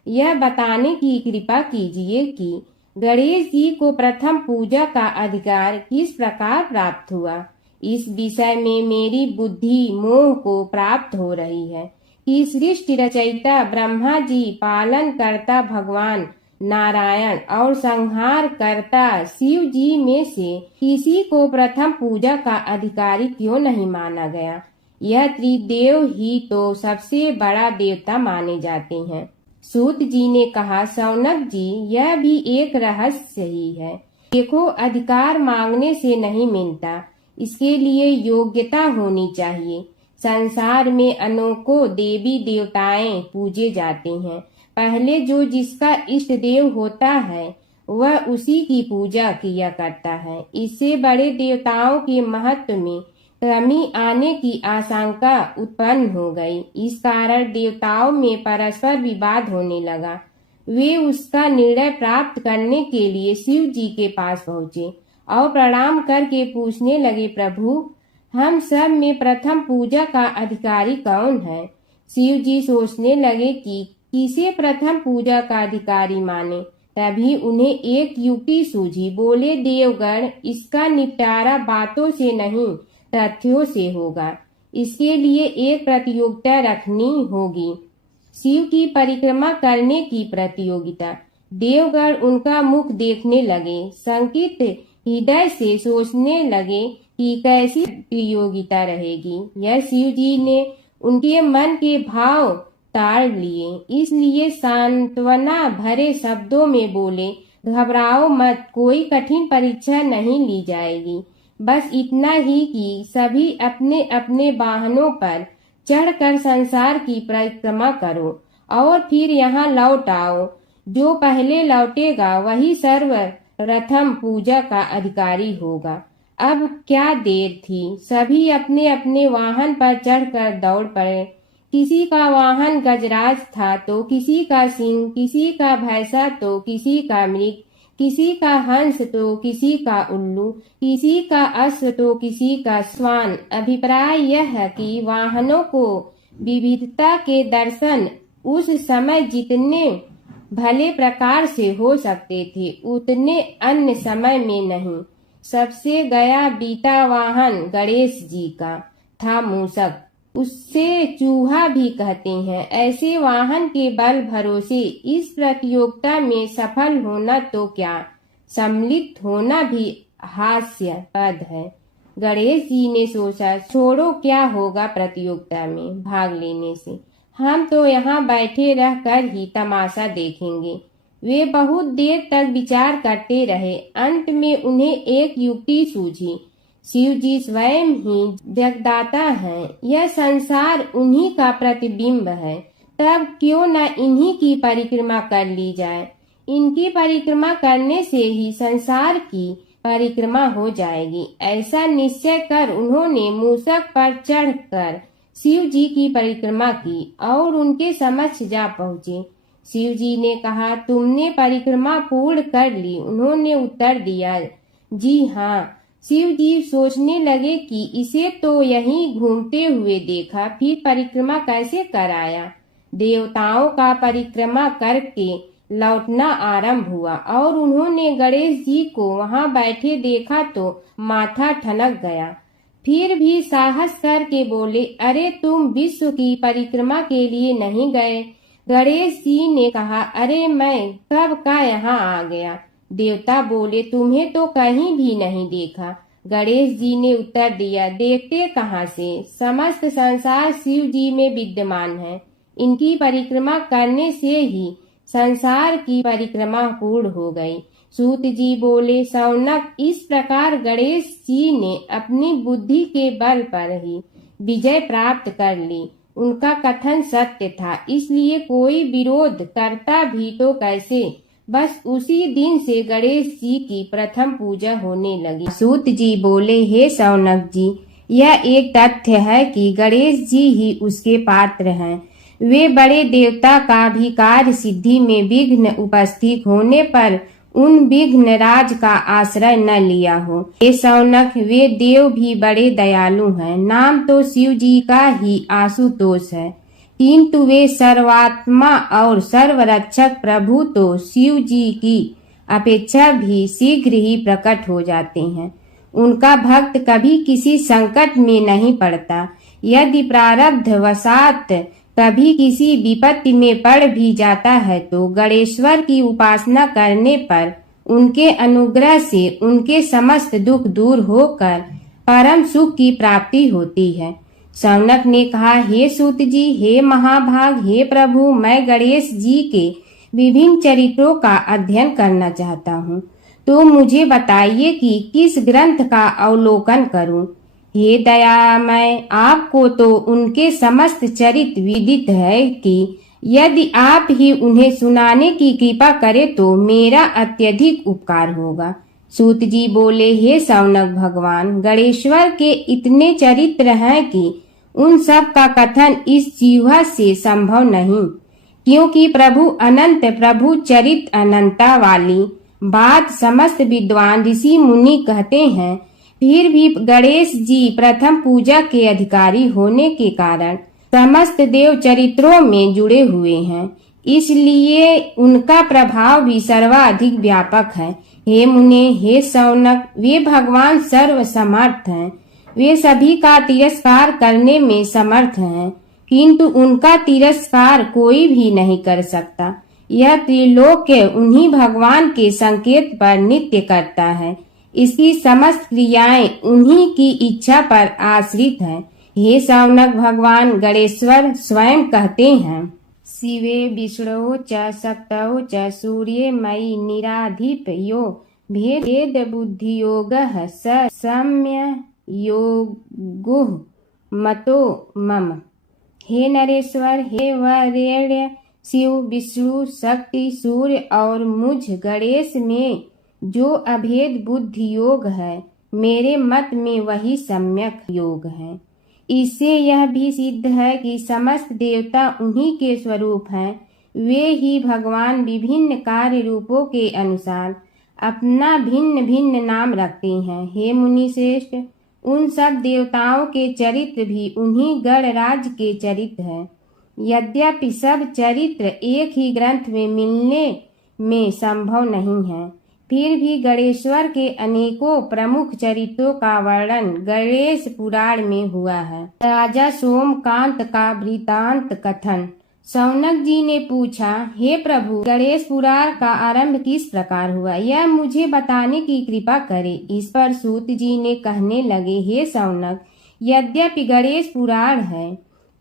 यह बताने की कृपा कीजिए कि गणेश जी को प्रथम पूजा का अधिकार किस प्रकार प्राप्त हुआ। इस विषय में मेरी बुद्धि मोह को प्राप्त हो रही है कि सृष्टि रचयिता ब्रह्मा जी, पालन करता भगवान नारायण और संहार करता शिव जी में से किसी को प्रथम पूजा का अधिकारी क्यों नहीं माना गया। यह त्रिदेव ही तो सबसे बड़ा देवता माने जाते हैं। सूत जी ने कहा, शौनक जी, यह भी एक रहस्य ही है। देखो, अधिकार मांगने से नहीं मिलता, इसके लिए योग्यता होनी चाहिए। संसार में अनेकों देवी देवताएं पूजे जाते हैं। पहले जो जिसका इष्ट देव होता है वह उसी की पूजा किया करता है। इससे बड़े देवताओं के महत्व में कमी आने की आशंका उत्पन्न हो गई। इस कारण देवताओं में परस्पर विवाद होने लगा। वे उसका निर्णय प्राप्त करने के लिए शिव जी के पास पहुँचे और प्रणाम करके पूछने लगे, प्रभु, हम सब में प्रथम पूजा का अधिकारी कौन है। शिव जी सोचने लगे कि किसे प्रथम पूजा का अधिकारी माने। तभी उन्हें एक युक्ति सूझी। बोले, देवगण, इसका निपटारा बातों से नहीं तथ्यों से होगा। इसके लिए एक प्रतियोगिता रखनी होगी, शिव की परिक्रमा करने की प्रतियोगिता। देवगण उनका मुख देखने लगे, शंकित हृदय से सोचने लगे कि कैसी प्रतियोगिता रहेगी। यह शिव जी ने उनके मन के भाव ताड़ लिए, इसलिए सांत्वना भरे शब्दों में बोले, घबराओ मत, कोई कठिन परीक्षा नहीं ली जाएगी। बस इतना ही कि सभी अपने अपने वाहनों पर चढ़कर संसार की परिक्रमा करो और फिर यहाँ लौट आओ। जो पहले लौटेगा वही सर्वप्रथम पूजा का अधिकारी होगा। अब क्या देर थी, सभी अपने अपने वाहन पर चढ़कर दौड़ पड़े। किसी का वाहन गजराज था तो किसी का सिंह, किसी का भैंसा तो किसी का मृग, किसी का हंस तो किसी का उल्लू, किसी का अश्व तो किसी का श्वान। अभिप्राय यह है कि वाहनों को विविधता के दर्शन उस समय जितने भले प्रकार से हो सकते थे उतने अन्य समय में नहीं। सबसे गया बीता वाहन गणेश जी का था मूषक, उससे चूहा भी कहते हैं। ऐसे वाहन के बल भरोसे इस प्रतियोगिता में सफल होना तो क्या, सम्मिलित होना भी हास्यास्पद है। गणेश जी ने सोचा, छोड़ो, क्या होगा प्रतियोगिता में भाग लेने से, हम तो यहाँ बैठे रहकर ही तमाशा देखेंगे। वे बहुत देर तक विचार करते रहे। अंत में उन्हें एक युक्ति सूझी। शिव जी स्वयं ही जगदाता हैं, यह संसार उन्हीं का प्रतिबिंब है, तब क्यों न इन्हीं की परिक्रमा कर ली जाए। इनकी परिक्रमा करने से ही संसार की परिक्रमा हो जाएगी। ऐसा निश्चय कर उन्होंने मूषक पर चढ़कर शिव जी की परिक्रमा की और उनके समक्ष जा पहुँचे। शिव जी ने कहा, तुमने परिक्रमा पूर्ण कर ली? उन्होंने उत्तर दिया, जी हाँ। शिव जी सोचने लगे कि इसे तो यहीं घूमते हुए देखा, फिर परिक्रमा कैसे कराया। देवताओं का परिक्रमा करके लौटना आरंभ हुआ और उन्होंने गणेश जी को वहां बैठे देखा तो माथा ठनक गया। फिर भी साहस करके बोले, अरे तुम विश्व की परिक्रमा के लिए नहीं गए? गणेश जी ने कहा, अरे मैं कब का यहाँ आ गया। देवता बोले, तुम्हें तो कहीं भी नहीं देखा। गणेश जी ने उत्तर दिया, देखते कहाँ से, समस्त संसार शिव जी में विद्यमान है। इनकी परिक्रमा करने से ही संसार की परिक्रमा पूर्ण हो गई। सूत जी बोले, शौनक, इस प्रकार गणेश जी ने अपनी बुद्धि के बल पर ही विजय प्राप्त कर ली। उनका कथन सत्य था, इसलिए कोई विरोध करता भी तो कैसे। बस उसी दिन से गणेश जी की प्रथम पूजा होने लगी। सूत जी बोले, हे शौनक जी, यह एक तथ्य है कि गणेश जी ही उसके पात्र हैं। वे बड़े देवता का भी कार्य सिद्धि में विघ्न उपस्थित होने पर उन विघ्न राज का आश्रय न लिया हो। हे शौनक, वे देव भी बड़े दयालु हैं। नाम तो शिव जी का ही आशुतोष है, किंतु वे सर्वात्मा और सर्वरक्षक प्रभु तो शिव जी की अपेक्षा भी शीघ्र ही प्रकट हो जाते हैं। उनका भक्त कभी किसी संकट में नहीं पड़ता। यदि प्रारब्ध वशात कभी किसी विपत्ति में पड़ भी जाता है तो गणेश्वर की उपासना करने पर उनके अनुग्रह से उनके समस्त दुख दूर होकर परम सुख की प्राप्ति होती है। शौनक ने कहा, हे सूत जी, हे महाभाग, हे प्रभु, मैं गणेश जी के विभिन्न चरित्रों का अध्ययन करना चाहता हूँ, तो मुझे बताइए कि किस ग्रंथ का अवलोकन करूँ। हे दयामय, आपको तो उनके समस्त चरित्र विदित है कि यदि आप ही उन्हें सुनाने की कृपा करें तो मेरा अत्यधिक उपकार होगा। सूत जी बोले, हे शौनक भगवान, गणेश्वर के इतने चरित्र हैं कि उन सब का कथन इस जीवा से संभव नहीं, क्योंकि प्रभु अनंत, प्रभु चरित्र अनंता वाली बात समस्त विद्वान ऋषि मुनि कहते हैं। फिर भी गणेश जी प्रथम पूजा के अधिकारी होने के कारण समस्त देव चरित्रों में जुड़े हुए हैं, इसलिए उनका प्रभाव भी सर्वाधिक व्यापक है। हे मुने, हे शौनक, वे भगवान सर्व समर्थ हैं। वे सभी का तिरस्कार करने में समर्थ हैं, किंतु उनका तिरस्कार कोई भी नहीं कर सकता। यह त्रिलोक्य उन्हीं भगवान के संकेत पर नित्य करता है। इसकी समस्त क्रियाएं उन्हीं की इच्छा पर आश्रित हैं। हे शौनक भगवान गणेश्वर स्वयं कहते हैं, शिवे विष्णु च शक्तौ च सूर्ये मयि निराधिप यो भेद बुद्धि योग स सम्य योगो मतो मम। हे नरेश्वर, हे वरेण्य, शिव, विष्णु, शक्ति, सूर्य और मुझ गणेश में जो अभेद बुद्धि योग है, मेरे मत में वही सम्यक योग है। इससे यह भी सिद्ध है कि समस्त देवता उन्हीं के स्वरूप हैं। वे ही भगवान विभिन्न कार्य रूपों के अनुसार अपना भिन्न भिन्न नाम रखते हैं। हे मुनि श्रेष्ठ, उन सब देवताओं के चरित्र भी उन्हीं गणराज के चरित्र हैं। यद्यपि सब चरित्र एक ही ग्रंथ में मिलने में संभव नहीं है, फिर भी गणेश्वर के अनेकों प्रमुख चरित्रों का वर्णन गणेश पुराण में हुआ है। राजा सोमकांत का वृतांत कथन। शौनक जी ने पूछा, हे प्रभु, गणेश पुराण का आरंभ किस प्रकार हुआ, यह मुझे बताने की कृपा करे। इस पर सूत जी ने कहने लगे, हे शौनक, यद्यपि गणेश पुराण है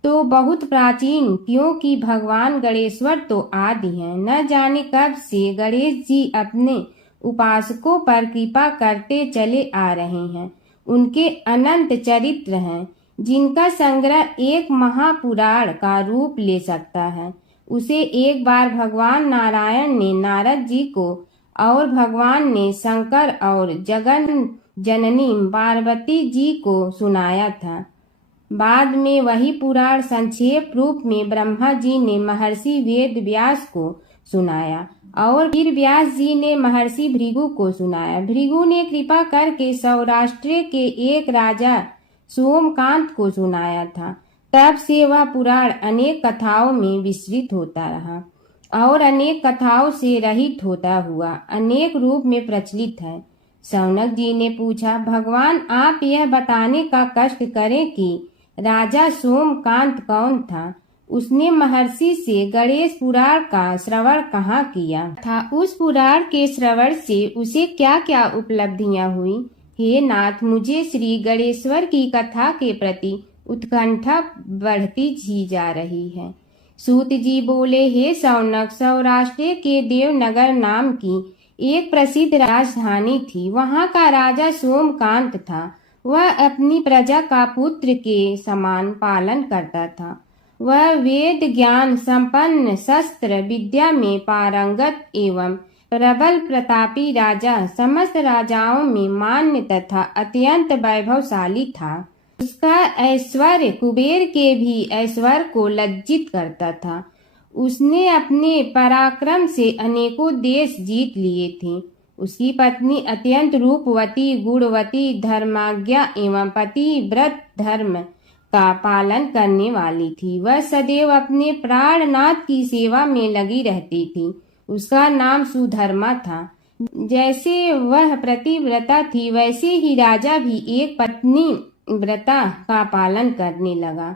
तो बहुत प्राचीन, क्योंकि भगवान गणेश्वर तो आदि हैं। न जाने कब से गणेश जी अपने उपासकों पर कृपा करते चले आ रहे हैं। उनके अनंत चरित्र हैं, जिनका संग्रह एक महापुराण का रूप ले सकता है। उसे एक बार भगवान नारायण ने नारद जी को और भगवान ने शंकर और जगन जननी पार्वती जी को सुनाया था। बाद में वही पुराण संक्षेप रूप में ब्रह्मा जी ने महर्षि वेद व्यास को सुनाया और फिर व्यास जी ने महर्षि भृगु को सुनाया। भृगु ने कृपा करके सौराष्ट्र के एक राजा सोमकांत को सुनाया था। तब से वह पुराण अनेक कथाओं में विस्तृत होता रहा और अनेक कथाओं से रहित होता हुआ अनेक रूप में प्रचलित है। शौनक जी ने पूछा, भगवान आप यह बताने का कष्ट करें कि राजा सोमकांत कौन था? उसने महर्षि से गणेश पुराण का श्रवण कहाँ किया था? उस पुराण के श्रवण से उसे क्या क्या उपलब्धियां हुई? हे नाथ, मुझे श्री गणेश्वर की कथा के प्रति उत्कंठा बढ़ती ही जा रही है। सूत जी बोले, हे शौनक, सौराष्ट्र के देवनगर नाम की एक प्रसिद्ध राजधानी थी। वहाँ का राजा सोमकांत था। वह अपनी प्रजा का पुत्र के समान पालन करता था। वह वेद ज्ञान संपन्न, शस्त्र विद्या में पारंगत एवं प्रबल प्रतापी राजा, समस्त राजाओं में मान्य तथा अत्यंत वैभवशाली था। उसका ऐश्वर्य कुबेर के भी ऐश्वर्य को लज्जित करता था। उसने अपने पराक्रम से अनेकों देश जीत लिए थे। उसकी पत्नी अत्यंत रूपवती, गुणवती, धर्माज्ञा एवं पतिव्रत धर्म का पालन करने वाली थी। वह सदैव अपने प्राणनाथ की सेवा में लगी रहती थी। उसका नाम सुधर्मा था। जैसे वह प्रतिव्रता थी, वैसे ही राजा भी एक पत्नी व्रता का पालन करने लगा।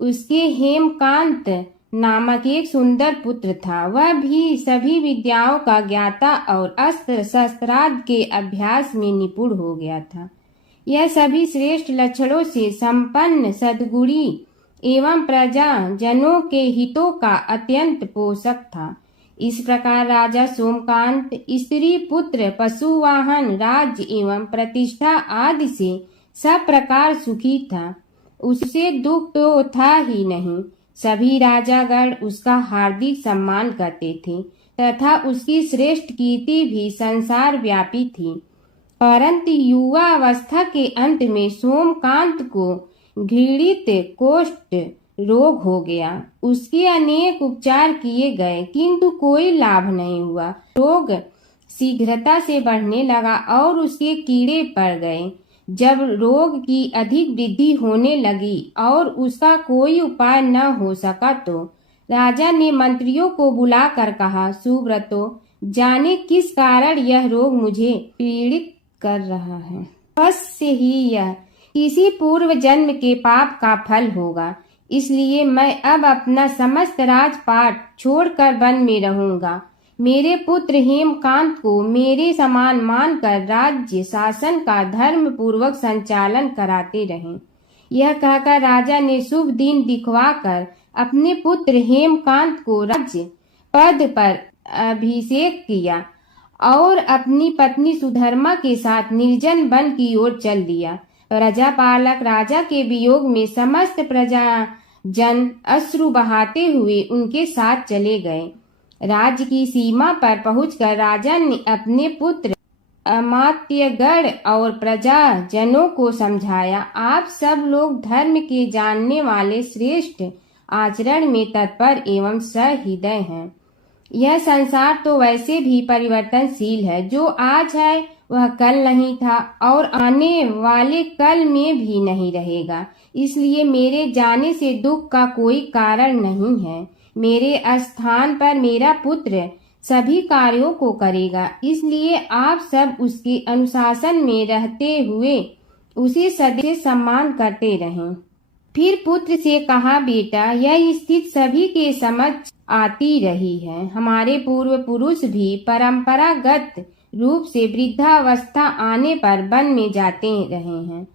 उसके हेमकांत नामक एक सुंदर पुत्र था। वह भी सभी विद्याओं का ज्ञाता और अस्त्र शस्त्रादि के अभ्यास में निपुण हो गया था। यह सभी श्रेष्ठ लक्षणों से संपन्न, सद्गुणी एवं प्रजा जनों के हितों का अत्यंत पोषक था। इस प्रकार राजा सोमकांत स्त्री, पुत्र, पशु, वाहन, राज्य एवं प्रतिष्ठा आदि से सब प्रकार सुखी था। उसे दुख तो था ही नहीं। सभी राजागण उसका हार्दिक सम्मान करते थे तथा उसकी श्रेष्ठ कीर्ति भी संसार व्यापी थी। परंतु युवावस्था के अंत में सोमकांत को घृणित कोष्ठ रोग हो गया। उसके अनेक उपचार किए गए किंतु कोई लाभ नहीं हुआ। रोग शीघ्रता से बढ़ने लगा और उसके कीड़े पड़ गए। जब रोग की अधिक वृद्धि होने लगी और उसका कोई उपाय न हो सका तो राजा ने मंत्रियों को बुलाकर कहा, सुव्रतो, जाने किस कारण यह रोग मुझे पीड़ित कर रहा है। अवश्य ही यह किसी पूर्व जन्म के पाप का फल होगा। इसलिए मैं अब अपना समस्त राजपाट छोड़कर वन में रहूंगा। मेरे पुत्र हेमकांत को मेरे समान मानकर राज्य शासन का धर्म पूर्वक संचालन कराते रहें। यह कहकर राजा ने शुभ दिन दिखवाकर अपने पुत्र हेमकांत को राज्य पद पर अभिषेक किया और अपनी पत्नी सुधर्मा के साथ निर्जन वन की ओर चल दिया। प्रजापालक राजा के वियोग में समस्त प्रजा जन अश्रु बहाते हुए उनके साथ चले गए। राज्य की सीमा पर पहुंचकर राजा ने अपने पुत्र अमात्यगण और प्रजा जनों को समझाया, आप सब लोग धर्म के जानने वाले, श्रेष्ठ आचरण में तत्पर एवं सहृदय हैं। यह संसार तो वैसे भी परिवर्तनशील है। जो आज है वह कल नहीं था और आने वाले कल में भी नहीं रहेगा। इसलिए मेरे जाने से दुख का कोई कारण नहीं है। मेरे स्थान पर मेरा पुत्र सभी कार्यों को करेगा। इसलिए आप सब उसके अनुशासन में रहते हुए उसे सदैव सम्मान करते रहें। फिर पुत्र से कहा, बेटा, यह स्थिति सभी के समझ आती रही है। हमारे पूर्व पुरुष भी परंपरागत रूप से वृद्धावस्था आने पर वन में जाते रहे हैं।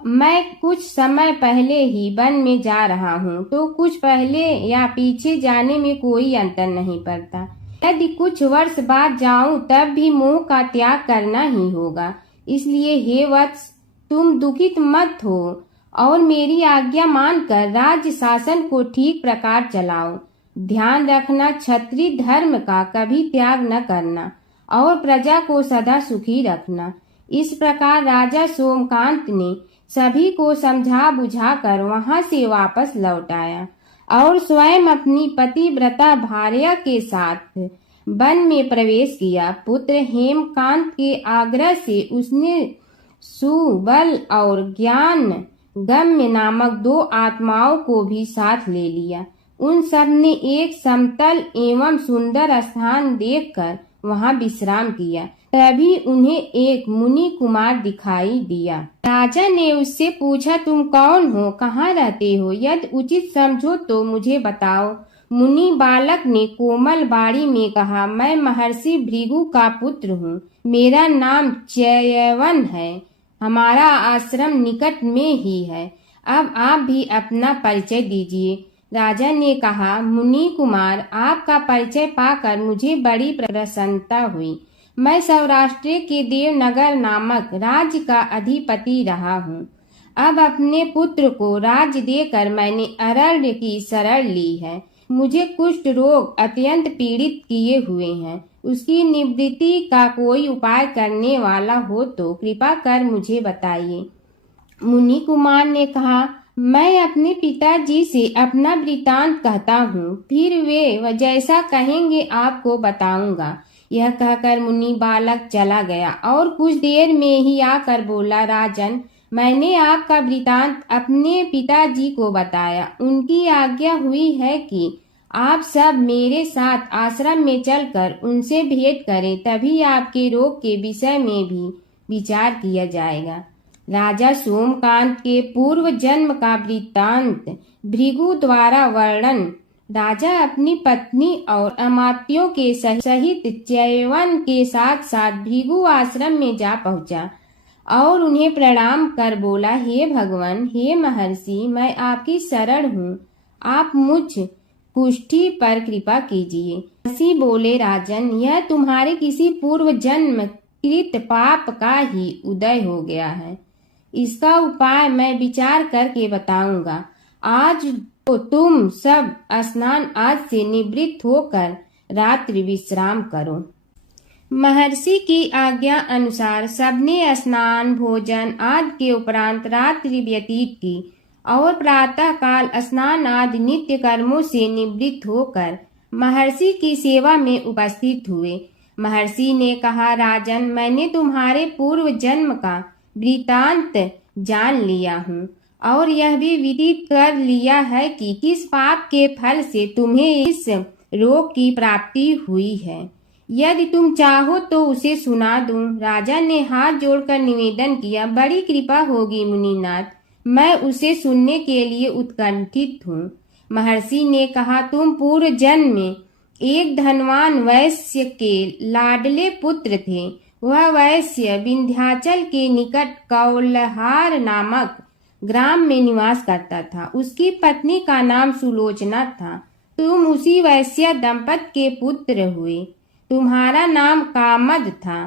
मैं कुछ समय पहले ही वन में जा रहा हूँ, तो कुछ पहले या पीछे जाने में कोई अंतर नहीं पड़ता। यदि कुछ वर्ष बाद जाऊं तब भी मोह का त्याग करना ही होगा। इसलिए हे वत्स, तुम दुखित मत हो और मेरी आज्ञा मानकर राज्य शासन को ठीक प्रकार चलाओ। ध्यान रखना, क्षत्रिय धर्म का कभी त्याग न करना और प्रजा को सदा सुखी रखना। इस प्रकार राजा सोमकांत ने सभी को समझा बुझाकर वहां से वापस लौट आया और स्वयं अपनी पतिव्रता भार्या के साथ वन में प्रवेश किया। पुत्र हेमकांत के आग्रह से उसने सुबल और ज्ञान गम्य नामक 2 आत्माओं को भी साथ ले लिया। उन सब ने एक समतल एवं सुंदर स्थान देखकर वहां विश्राम किया। तभी उन्हें एक मुनि कुमार दिखाई दिया। राजा ने उससे पूछा, तुम कौन हो, कहाँ रहते हो? यदि उचित समझो तो मुझे बताओ। मुनि बालक ने कोमल बाड़ी में कहा, मैं महर्षि भृगु का पुत्र हूँ। मेरा नाम च्यवन है। हमारा आश्रम निकट में ही है। अब आप भी अपना परिचय दीजिए। राजा ने कहा, मुनि कुमार, आपका परिचय पाकर मुझे बड़ी प्रसन्नता हुई। मैं सौराष्ट्र के देवनगर नामक राज्य का अधिपति रहा हूँ। अब अपने पुत्र को राज्य देकर मैंने अरण्य की शरण ली है। मुझे कुष्ठ रोग अत्यंत पीड़ित किए हुए हैं। उसकी निवृत्ति का कोई उपाय करने वाला हो तो कृपा कर मुझे बताइए। मुनि कुमार ने कहा, मैं अपने पिताजी से अपना वृतांत कहता हूँ, फिर वे जैसा कहेंगे आपको बताऊंगा। यह कहकर मुनि बालक चला गया और कुछ देर में ही आकर बोला, राजन, मैंने आपका वृतांत अपने पिताजी को बताया। उनकी आज्ञा हुई है कि आप सब मेरे साथ आश्रम में चलकर उनसे भेंट करें, तभी आपके रोग के विषय में भी विचार किया जाएगा। राजा सोमकांत के पूर्व जन्म का वृत्तांत भृगु द्वारा वर्णन। राजा अपनी पत्नी और अमात्यों के सहित च्यवन के साथ साथ भृगु आश्रम में जा पहुंचा और उन्हें प्रणाम कर बोला, हे भगवान, हे महर्षि, मैं आपकी शरण हूँ। आप मुझ कुष्ठी पर कृपा कीजिए। महर्षि बोले, राजन, यह तुम्हारे किसी पूर्व जन्म कृत पाप का ही उदय हो गया है। इसका उपाय मैं विचार करके बताऊंगा। आज तो तुम सब स्नान आज से निवृत्त होकर रात्रि विश्राम करो। महर्षि की आज्ञा अनुसार सबने स्नान भोजन आदि के उपरांत रात्रि व्यतीत की और प्रातः काल स्नान आदि नित्य कर्मों से निवृत्त होकर महर्षि की सेवा में उपस्थित हुए। महर्षि ने कहा, राजन, मैंने तुम्हारे पूर्व जन्म का वृतांत जान लिया हूँ और यह भी विदित कर लिया है कि किस पाप के फल से तुम्हें इस रोग की प्राप्ति हुई है। यदि तुम चाहो तो उसे सुना दूं। राजा ने हाथ जोड़कर निवेदन किया, बड़ी कृपा होगी मुनिनाथ, मैं उसे सुनने के लिए उत्कंठित हूँ। महर्षि ने कहा, तुम पूर्व जन्म में एक धनवान वैश्य के लाडले पुत्र थे। वह वैश्य विंध्याचल के निकट कौलहार नामक ग्राम में निवास करता था। उसकी पत्नी का नाम सुलोचना था। तुम उसी वैश्य दंपत के पुत्र हुए। तुम्हारा नाम कामद था।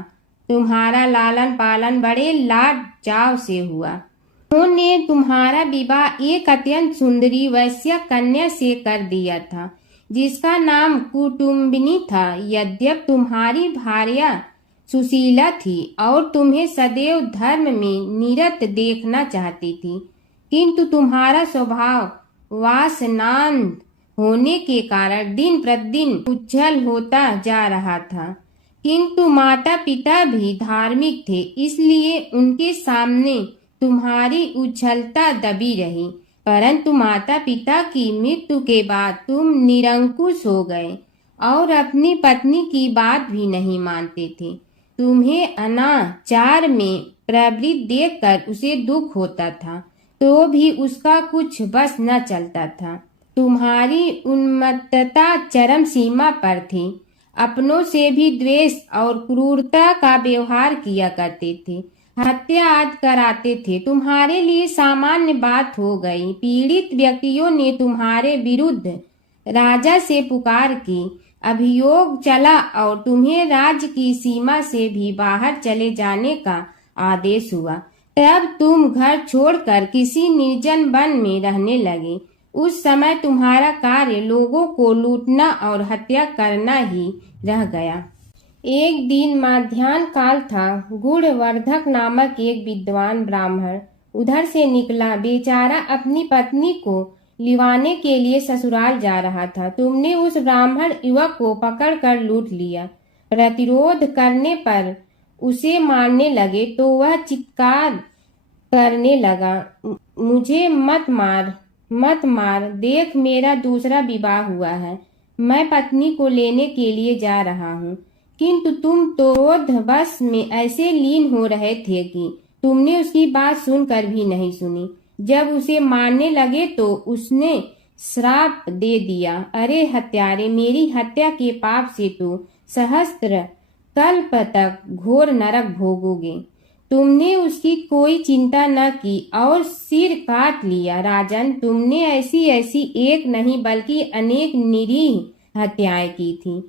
तुम्हारा लालन पालन बड़े लाड चाव से हुआ। उन्होंने तुम्हारा विवाह एक अत्यंत सुंदरी वैश्य कन्या से कर दिया था, जिसका नाम कुटुम्बिनी था। यद्यप तुम्हारी भार्या सुशीला थी और तुम्हें सदैव धर्म में निरत देखना चाहती थी, किंतु तुम्हारा स्वभाव वासनांध होने के कारण दिन प्रतिदिन उज्जवल होता जा रहा था। किंतु माता पिता भी धार्मिक थे, इसलिए उनके सामने तुम्हारी उज्ज्वलता दबी रही। परंतु माता पिता की मृत्यु के बाद तुम निरंकुश हो गए और अपनी पत्नी की बात भी नहीं मानते थे। तुम्हें अनाचार में प्रवृत्त देखकर उसे दुख होता था, तो भी उसका कुछ बस न चलता था। तुम्हारी उन्मत्तता चरम सीमा पर थी। अपनों से भी द्वेष और क्रूरता का व्यवहार किया करते थे। हत्या आदि कराते थे। तुम्हारे लिए सामान्य बात हो गई। पीड़ित व्यक्तियों ने तुम्हारे विरुद्ध राजा से पुकार की। अभियोग चला और तुम्हें राज्य की सीमा से भी बाहर चले जाने का आदेश हुआ। तब तुम घर छोड़कर किसी निर्जन वन में रहने लगे। उस समय तुम्हारा कार्य लोगों को लूटना और हत्या करना ही रह गया। एक दिन मध्याह्न काल था। गुणवर्धक नामक एक विद्वान ब्राह्मण उधर से निकला। बेचारा अपनी पत्नी को लिवाने के लिए ससुराल जा रहा था। तुमने उस ब्राह्मण युवक को पकड़कर लूट लिया। प्रतिरोध करने पर उसे मारने लगे तो वह चित्कार करने लगा, मुझे मत मार, मत मार, देख मेरा दूसरा विवाह हुआ है, मैं पत्नी को लेने के लिए जा रहा हूँ। किंतु तुम तो क्रोधवश में ऐसे लीन हो रहे थे कि तुमने उसकी बात सुनकर भी नहीं सुनी। जब उसे मारने लगे तो उसने श्राप दे दिया, अरे हत्यारे, मेरी हत्या के पाप से तो सहस्त्र कल्प तक घोर नरक भोगोगे। तुमने उसकी कोई चिंता न की और सिर काट लिया। राजन, तुमने ऐसी ऐसी एक नहीं बल्कि अनेक निरीह हत्याएं की थी,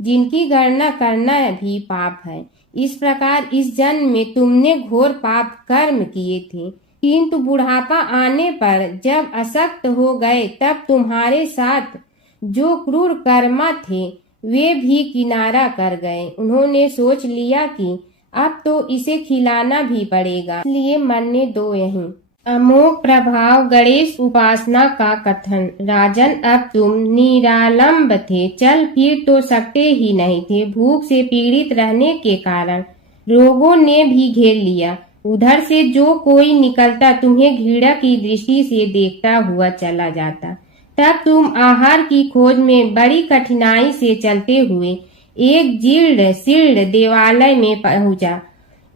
जिनकी गणना करना भी पाप है। इस प्रकार इस जन्म में तुमने घोर पाप कर्म किए थे, किंतु बुढ़ापा आने पर जब अशक्त हो गए तब तुम्हारे साथ जो क्रूर कर्मा थे वे भी किनारा कर गए। उन्होंने सोच लिया कि अब तो इसे खिलाना भी पड़ेगा, इसलिए मरने दो यहीं। अमोघ प्रभाव गणेश उपासना का कथन। राजन, अब तुम निरालंब थे, चल फिर तो सकते ही नहीं थे। भूख से पीड़ित रहने के कारण रोगों ने भी घेर लिया। उधर से जो कोई निकलता तुम्हें घृणा की दृष्टि से देखता हुआ चला जाता। तब तुम आहार की खोज में बड़ी कठिनाई से चलते हुए एक जीर्ण शीर्ण देवालय में पहुंचा।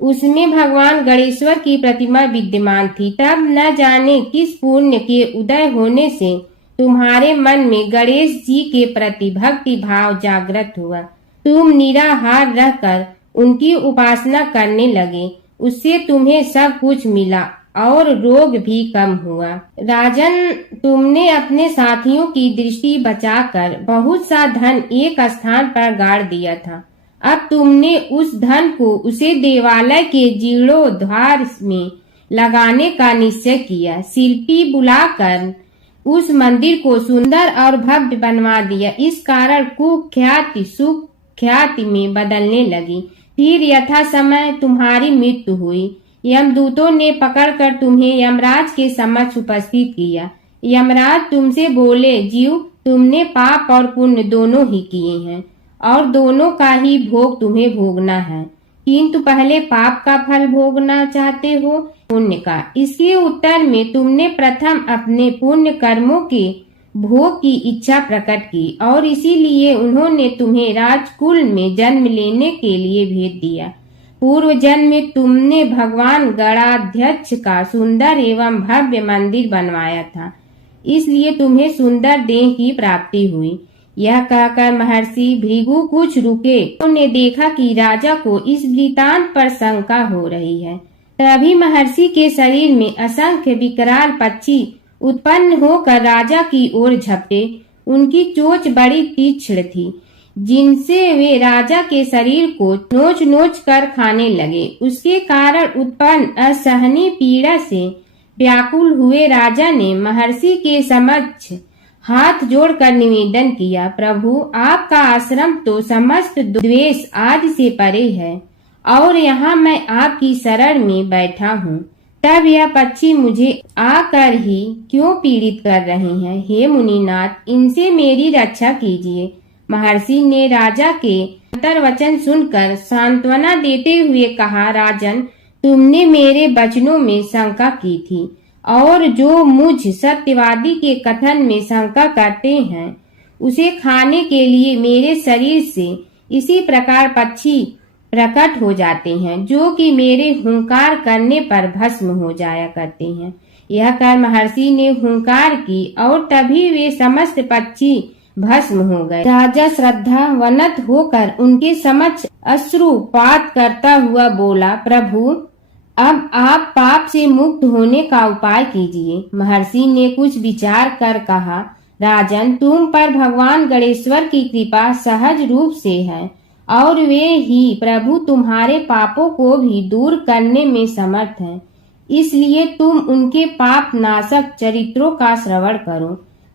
उसमें भगवान गणेश्वर की प्रतिमा विद्यमान थी। तब न जाने किस पुण्य के उदय होने से तुम्हारे मन में गणेश जी के प्रति भक्ति भाव जागृत हुआ। तुम निराहार रहकर उनकी उपासना करने लगे। उससे तुम्हें सब कुछ मिला और रोग भी कम हुआ। राजन, तुमने अपने साथियों की दृष्टि बचाकर बहुत सा धन एक स्थान पर गाड़ दिया था। अब तुमने उस धन को उसे देवालय के जीर्णोद्धार में लगाने का निश्चय किया। शिल्पी बुलाकर उस मंदिर को सुंदर और भव्य बनवा दिया। इस कारण कुख्याति सुख्याति में बदलने लगी। फिर यथा समय तुम्हारी मृत्यु हुई। यमदूतों ने पकड़कर तुम्हें यमराज के समक्ष उपस्थित किया। यमराज तुमसे बोले, जीव, तुमने पाप और पुण्य दोनों ही किए हैं और दोनों का ही भोग तुम्हें भोगना है, किंतु पहले पाप का फल भोगना चाहते हो पुण्य का। इसके उत्तर में तुमने प्रथम अपने पुण्य कर्मों के भोग की इच्छा प्रकट की और इसीलिए उन्होंने तुम्हें राजकुल में जन्म लेने के लिए भेज दिया। पूर्व जन्म में तुमने भगवान गणाध्यक्ष का सुंदर एवं भव्य मंदिर बनवाया था, इसलिए तुम्हें सुंदर देह की प्राप्ति हुई। यह कहकर महर्षि भृगु कुछ रुके। उन्होंने देखा कि राजा को इस वृतांत पर शंका हो रही है। तभी महर्षि के शरीर में असंख्य विकराल पक्षी उत्पन्न होकर राजा की ओर झपटे। उनकी चोंच बड़ी तीक्ष्ण थी, जिनसे वे राजा के शरीर को नोच नोच कर खाने लगे। उसके कारण उत्पन्न असहनीय पीड़ा से व्याकुल हुए राजा ने महर्षि के समक्ष हाथ जोड़कर निवेदन किया, प्रभु, आपका आश्रम तो समस्त द्वेष आदि से परे है और यहाँ मैं आपकी शरण में बैठा हूँ। तब यह पक्षी मुझे आकर ही क्यों पीड़ित कर रहे हैं? हे मुनिनाथ, इनसे मेरी रक्षा कीजिए। महर्षि ने राजा के अंतर्वचन सुनकर सांत्वना देते हुए कहा, राजन, तुमने मेरे वचनों में शंका की थी और जो मुझ सत्यवादी के कथन में शंका करते हैं उसे खाने के लिए मेरे शरीर से इसी प्रकार पक्षी प्रकट हो जाते हैं, जो कि मेरे हुंकार करने पर भस्म हो जाया करते हैं। यह कर महर्षि ने हुंकार की और तभी वे समस्त पक्षी भस्म हो गए। राजा श्रद्धावनत होकर उनके समक्ष अश्रुपात करता हुआ बोला, प्रभु, अब आप पाप से मुक्त होने का उपाय कीजिए। महर्षि ने कुछ विचार कर कहा, राजन, तुम पर भगवान गणेश्वर की कृपा सहज रूप से है और वे ही प्रभु तुम्हारे पापों को भी दूर करने में समर्थ हैं। इसलिए तुम उनके पाप नाशक चरित्रों का श्रवण करो।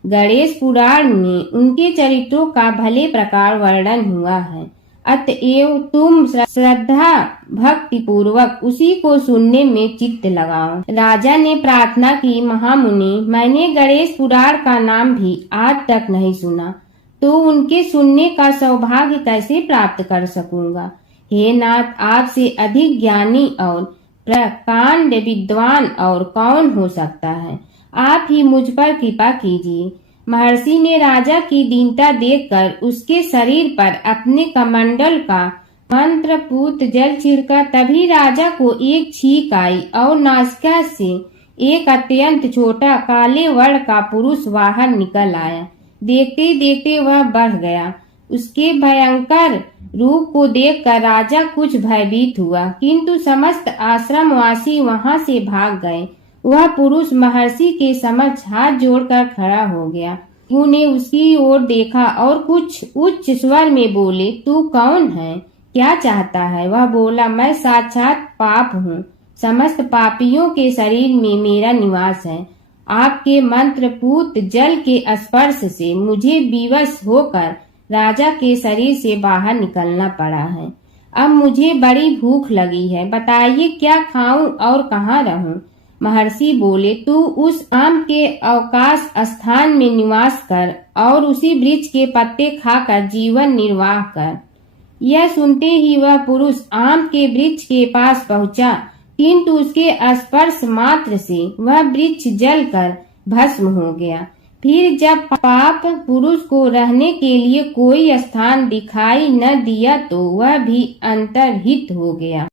गणेश पुराण में उनके चरित्रों का भले प्रकार वर्णन हुआ है। अतएव तुम श्रद्धा भक्ति पूर्वक उसी को सुनने में चित्त लगाओ। राजा ने प्रार्थना की, महामुनि, मैंने गणेश पुराण का नाम भी आज तक नहीं सुना, तो उनके सुनने का सौभाग्य कैसे प्राप्त कर सकूंगा। हे नाथ, आपसे अधिक ज्ञानी और प्रकांड विद्वान और कौन हो सकता है। आप ही मुझ पर कृपा कीजिए। महर्षि ने राजा की दीनता देखकर उसके शरीर पर अपने कमंडल का मंत्रपूत जल छिड़का। तभी राजा को एक छींक आई और नासिका से एक अत्यंत छोटा काले वर्ण का पुरुष बाहर निकल आया। देखते देखते वह बढ़ गया। उसके भयंकर रूप को देखकर राजा कुछ भयभीत हुआ, किंतु समस्त आश्रमवासी वहां से भाग गए। वह पुरुष महर्षि के समक्ष हाथ जोड़कर खड़ा हो गया। उन्हें उसकी ओर देखा और कुछ उच्च स्वर में बोले, तू कौन है, क्या चाहता है। वह बोला, मैं साक्षात पाप हूँ, समस्त पापियों के शरीर में मेरा निवास है। आपके मंत्रपूत जल के स्पर्श से मुझे विवश होकर राजा के शरीर से बाहर निकलना पड़ा है। अब मुझे बड़ी भूख लगी है, बताइए क्या खाऊं और कहाँ रहूं। महर्षि बोले, तू उस आम के अवकाश स्थान में निवास कर और उसी वृक्ष के पत्ते खाकर जीवन निर्वाह कर। यह सुनते ही वह पुरुष आम के वृक्ष के पास पहुंचा, किंतु उसके स्पर्श मात्र से वह वृक्ष जलकर भस्म हो गया। फिर जब पाप पुरुष को रहने के लिए कोई स्थान दिखाई न दिया तो वह भी अंतर्हित हो गया।